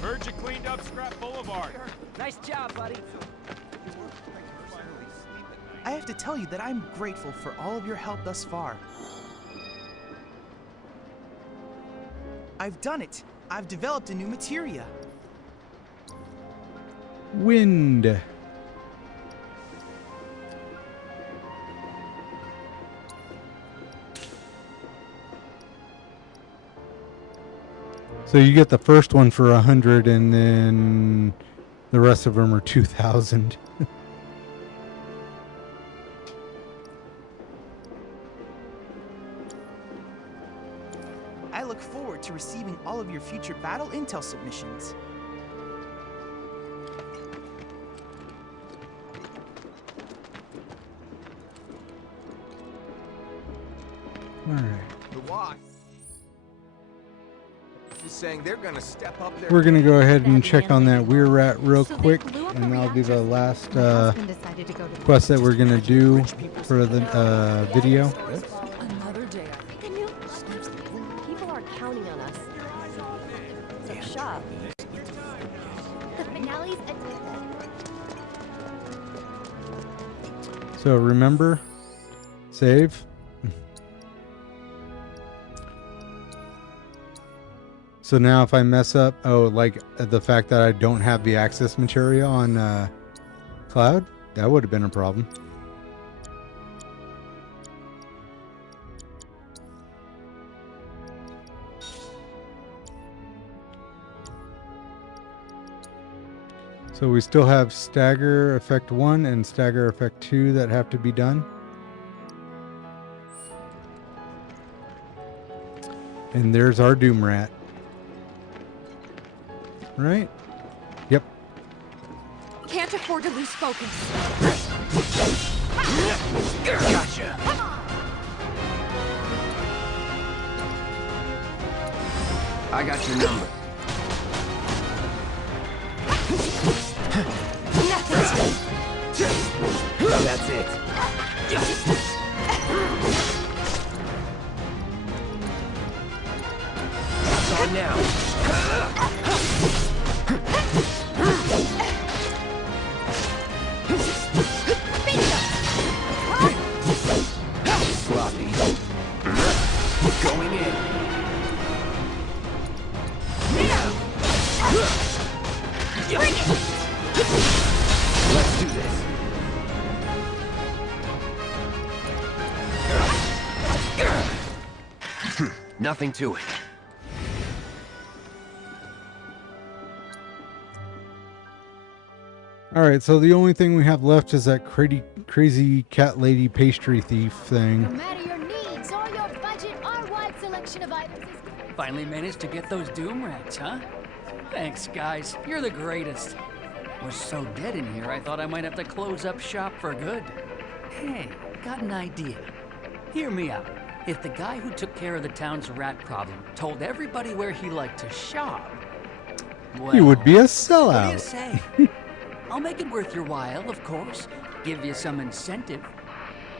Heard you cleaned up Scrap Boulevard. Nice job, buddy. I have to tell you that I'm grateful for all of your help thus far. I've done it. I've developed a new materia. Wind. So you get the first one for 100 and then the rest of them are 2,000. I look forward to receiving all of your future battle intel submissions. Alright. The why? Just saying they're gonna step up their. We're gonna go ahead and check on that weir rat real quick, and that'll be the last quest that we're gonna do for the video. Another day. People are counting on us. So shop. McNally's So remember, save. So now if I mess up, oh, like the fact that I don't have the access material on Cloud, that would have been a problem. So we still have Stagger Effect 1 and Stagger Effect 2 that have to be done. And there's our Doom Rat. Right? Yep. Can't afford to lose focus. Gotcha. I got your number. That's it. It's on now. Sloppy. Going in. Let's do this. Nothing to it. Alright, so the only thing we have left is that crazy cat lady pastry thief thing. No matter your needs or your budget, our wide selection of items is Finally managed to get those Doom Rats, huh? Thanks, guys. You're the greatest. Was so dead in here, I thought I might have to close up shop for good. Hey, got an idea. Hear me out. If the guy who took care of the town's rat problem told everybody where he liked to shop, well, You would be a what do sellout. you say? I'll make it worth your while, of course. Give you some incentive.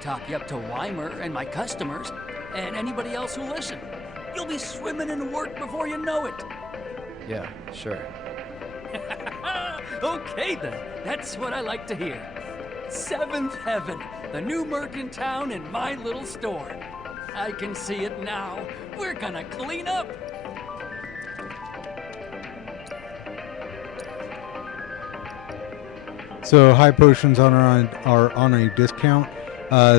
Talk you up to Weimer and my customers, and anybody else who listen. You'll be swimming in work before you know it. Yeah, sure. Okay then, that's what I like to hear. Seventh Heaven, the new merc in town and my little store. I can see it now. We're gonna clean up. So high potions are on a discount.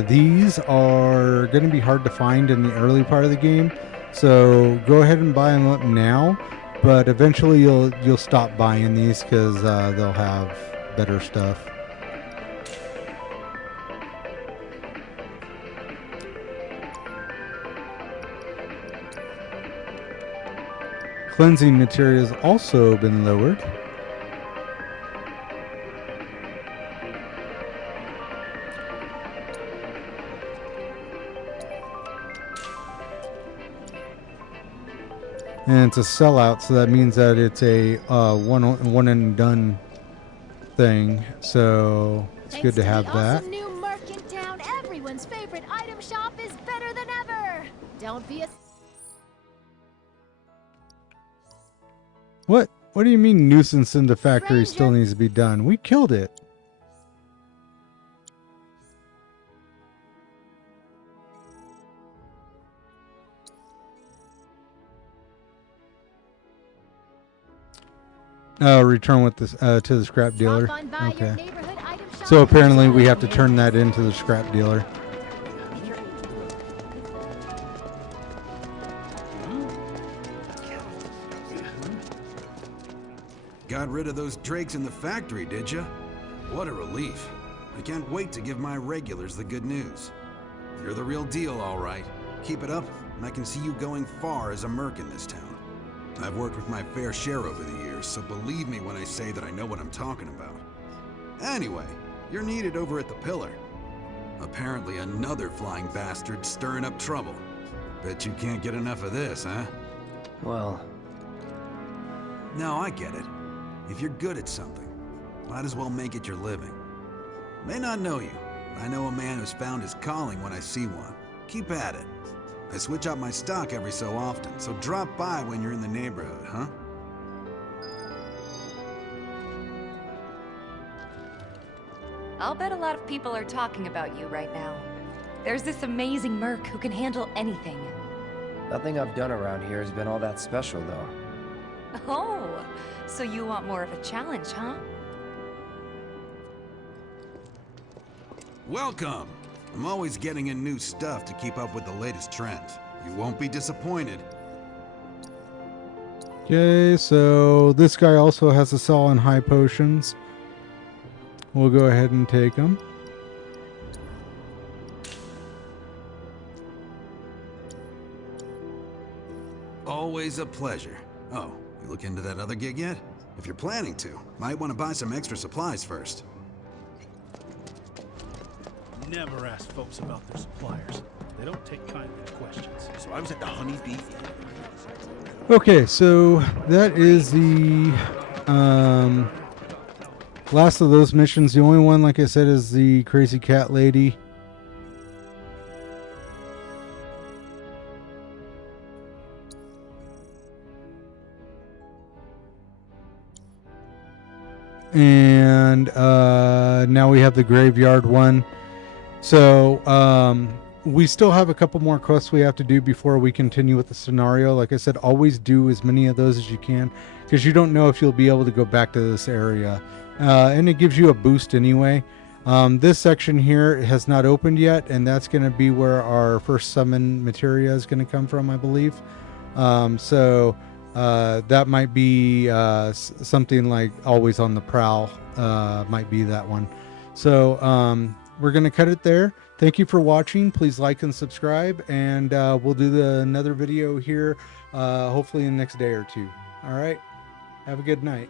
These are going to be hard to find in the early part of the game, so go ahead and buy them up now. But eventually you'll stop buying these because they'll have better stuff. Cleansing materials also been lowered. And it's a sellout, so that means that it's a one and done thing. So it's good to have that. awesome new merc in town. Everyone's favorite item shop is better than ever. Don't be a What do you mean nuisance in the factory still needs to be done? We killed it. Return with this to the scrap dealer. Okay. So apparently we have to turn that into the scrap dealer. Got rid of those drakes in the factory, did ya? What a relief. I can't wait to give my regulars the good news. You're the real deal, all right. Keep it up, and I can see you going far as a merc in this town. I've worked with my fair share over the years, so believe me when I say that I know what I'm talking about. Anyway, you're needed over at the Pillar. Apparently another flying bastard stirring up trouble. Bet you can't get enough of this, huh? Well... No, I get it. If you're good at something, might as well make it your living. May not know you, but I know a man who's found his calling when I see one. Keep at it. I switch out my stock every so often, so drop by when you're in the neighborhood, huh? I'll bet a lot of people are talking about you right now. There's this amazing merc who can handle anything. Nothing I've done around here has been all that special, though. Oh, so you want more of a challenge, huh? Welcome! I'm always getting in new stuff to keep up with the latest trends. You won't be disappointed. Okay, so this guy also has a sell on high potions. We'll go ahead and take them. Always a pleasure. Oh, you look into that other gig yet? If you're planning to, might want to buy some extra supplies first. Never ask folks about their suppliers. They don't take kindly to questions. So I was at the Honeybee. Okay, so that is the last of those missions. The only one, like I said, is the crazy cat lady. And now we have the graveyard one. So we still have a couple more quests we have to do before we continue with the scenario. Like I said, always do as many of those as you can, because you don't know if you'll be able to go back to this area. And it gives you a boost anyway. This section here has not opened yet, and that's going to be where our first summon materia is going to come from, I believe. So that might be something like Always on the Prowl, might be that one. So we're going to cut it there. Thank you for watching. Please like and subscribe, and we'll do another video here hopefully in the next day or two. All right. Have a good night.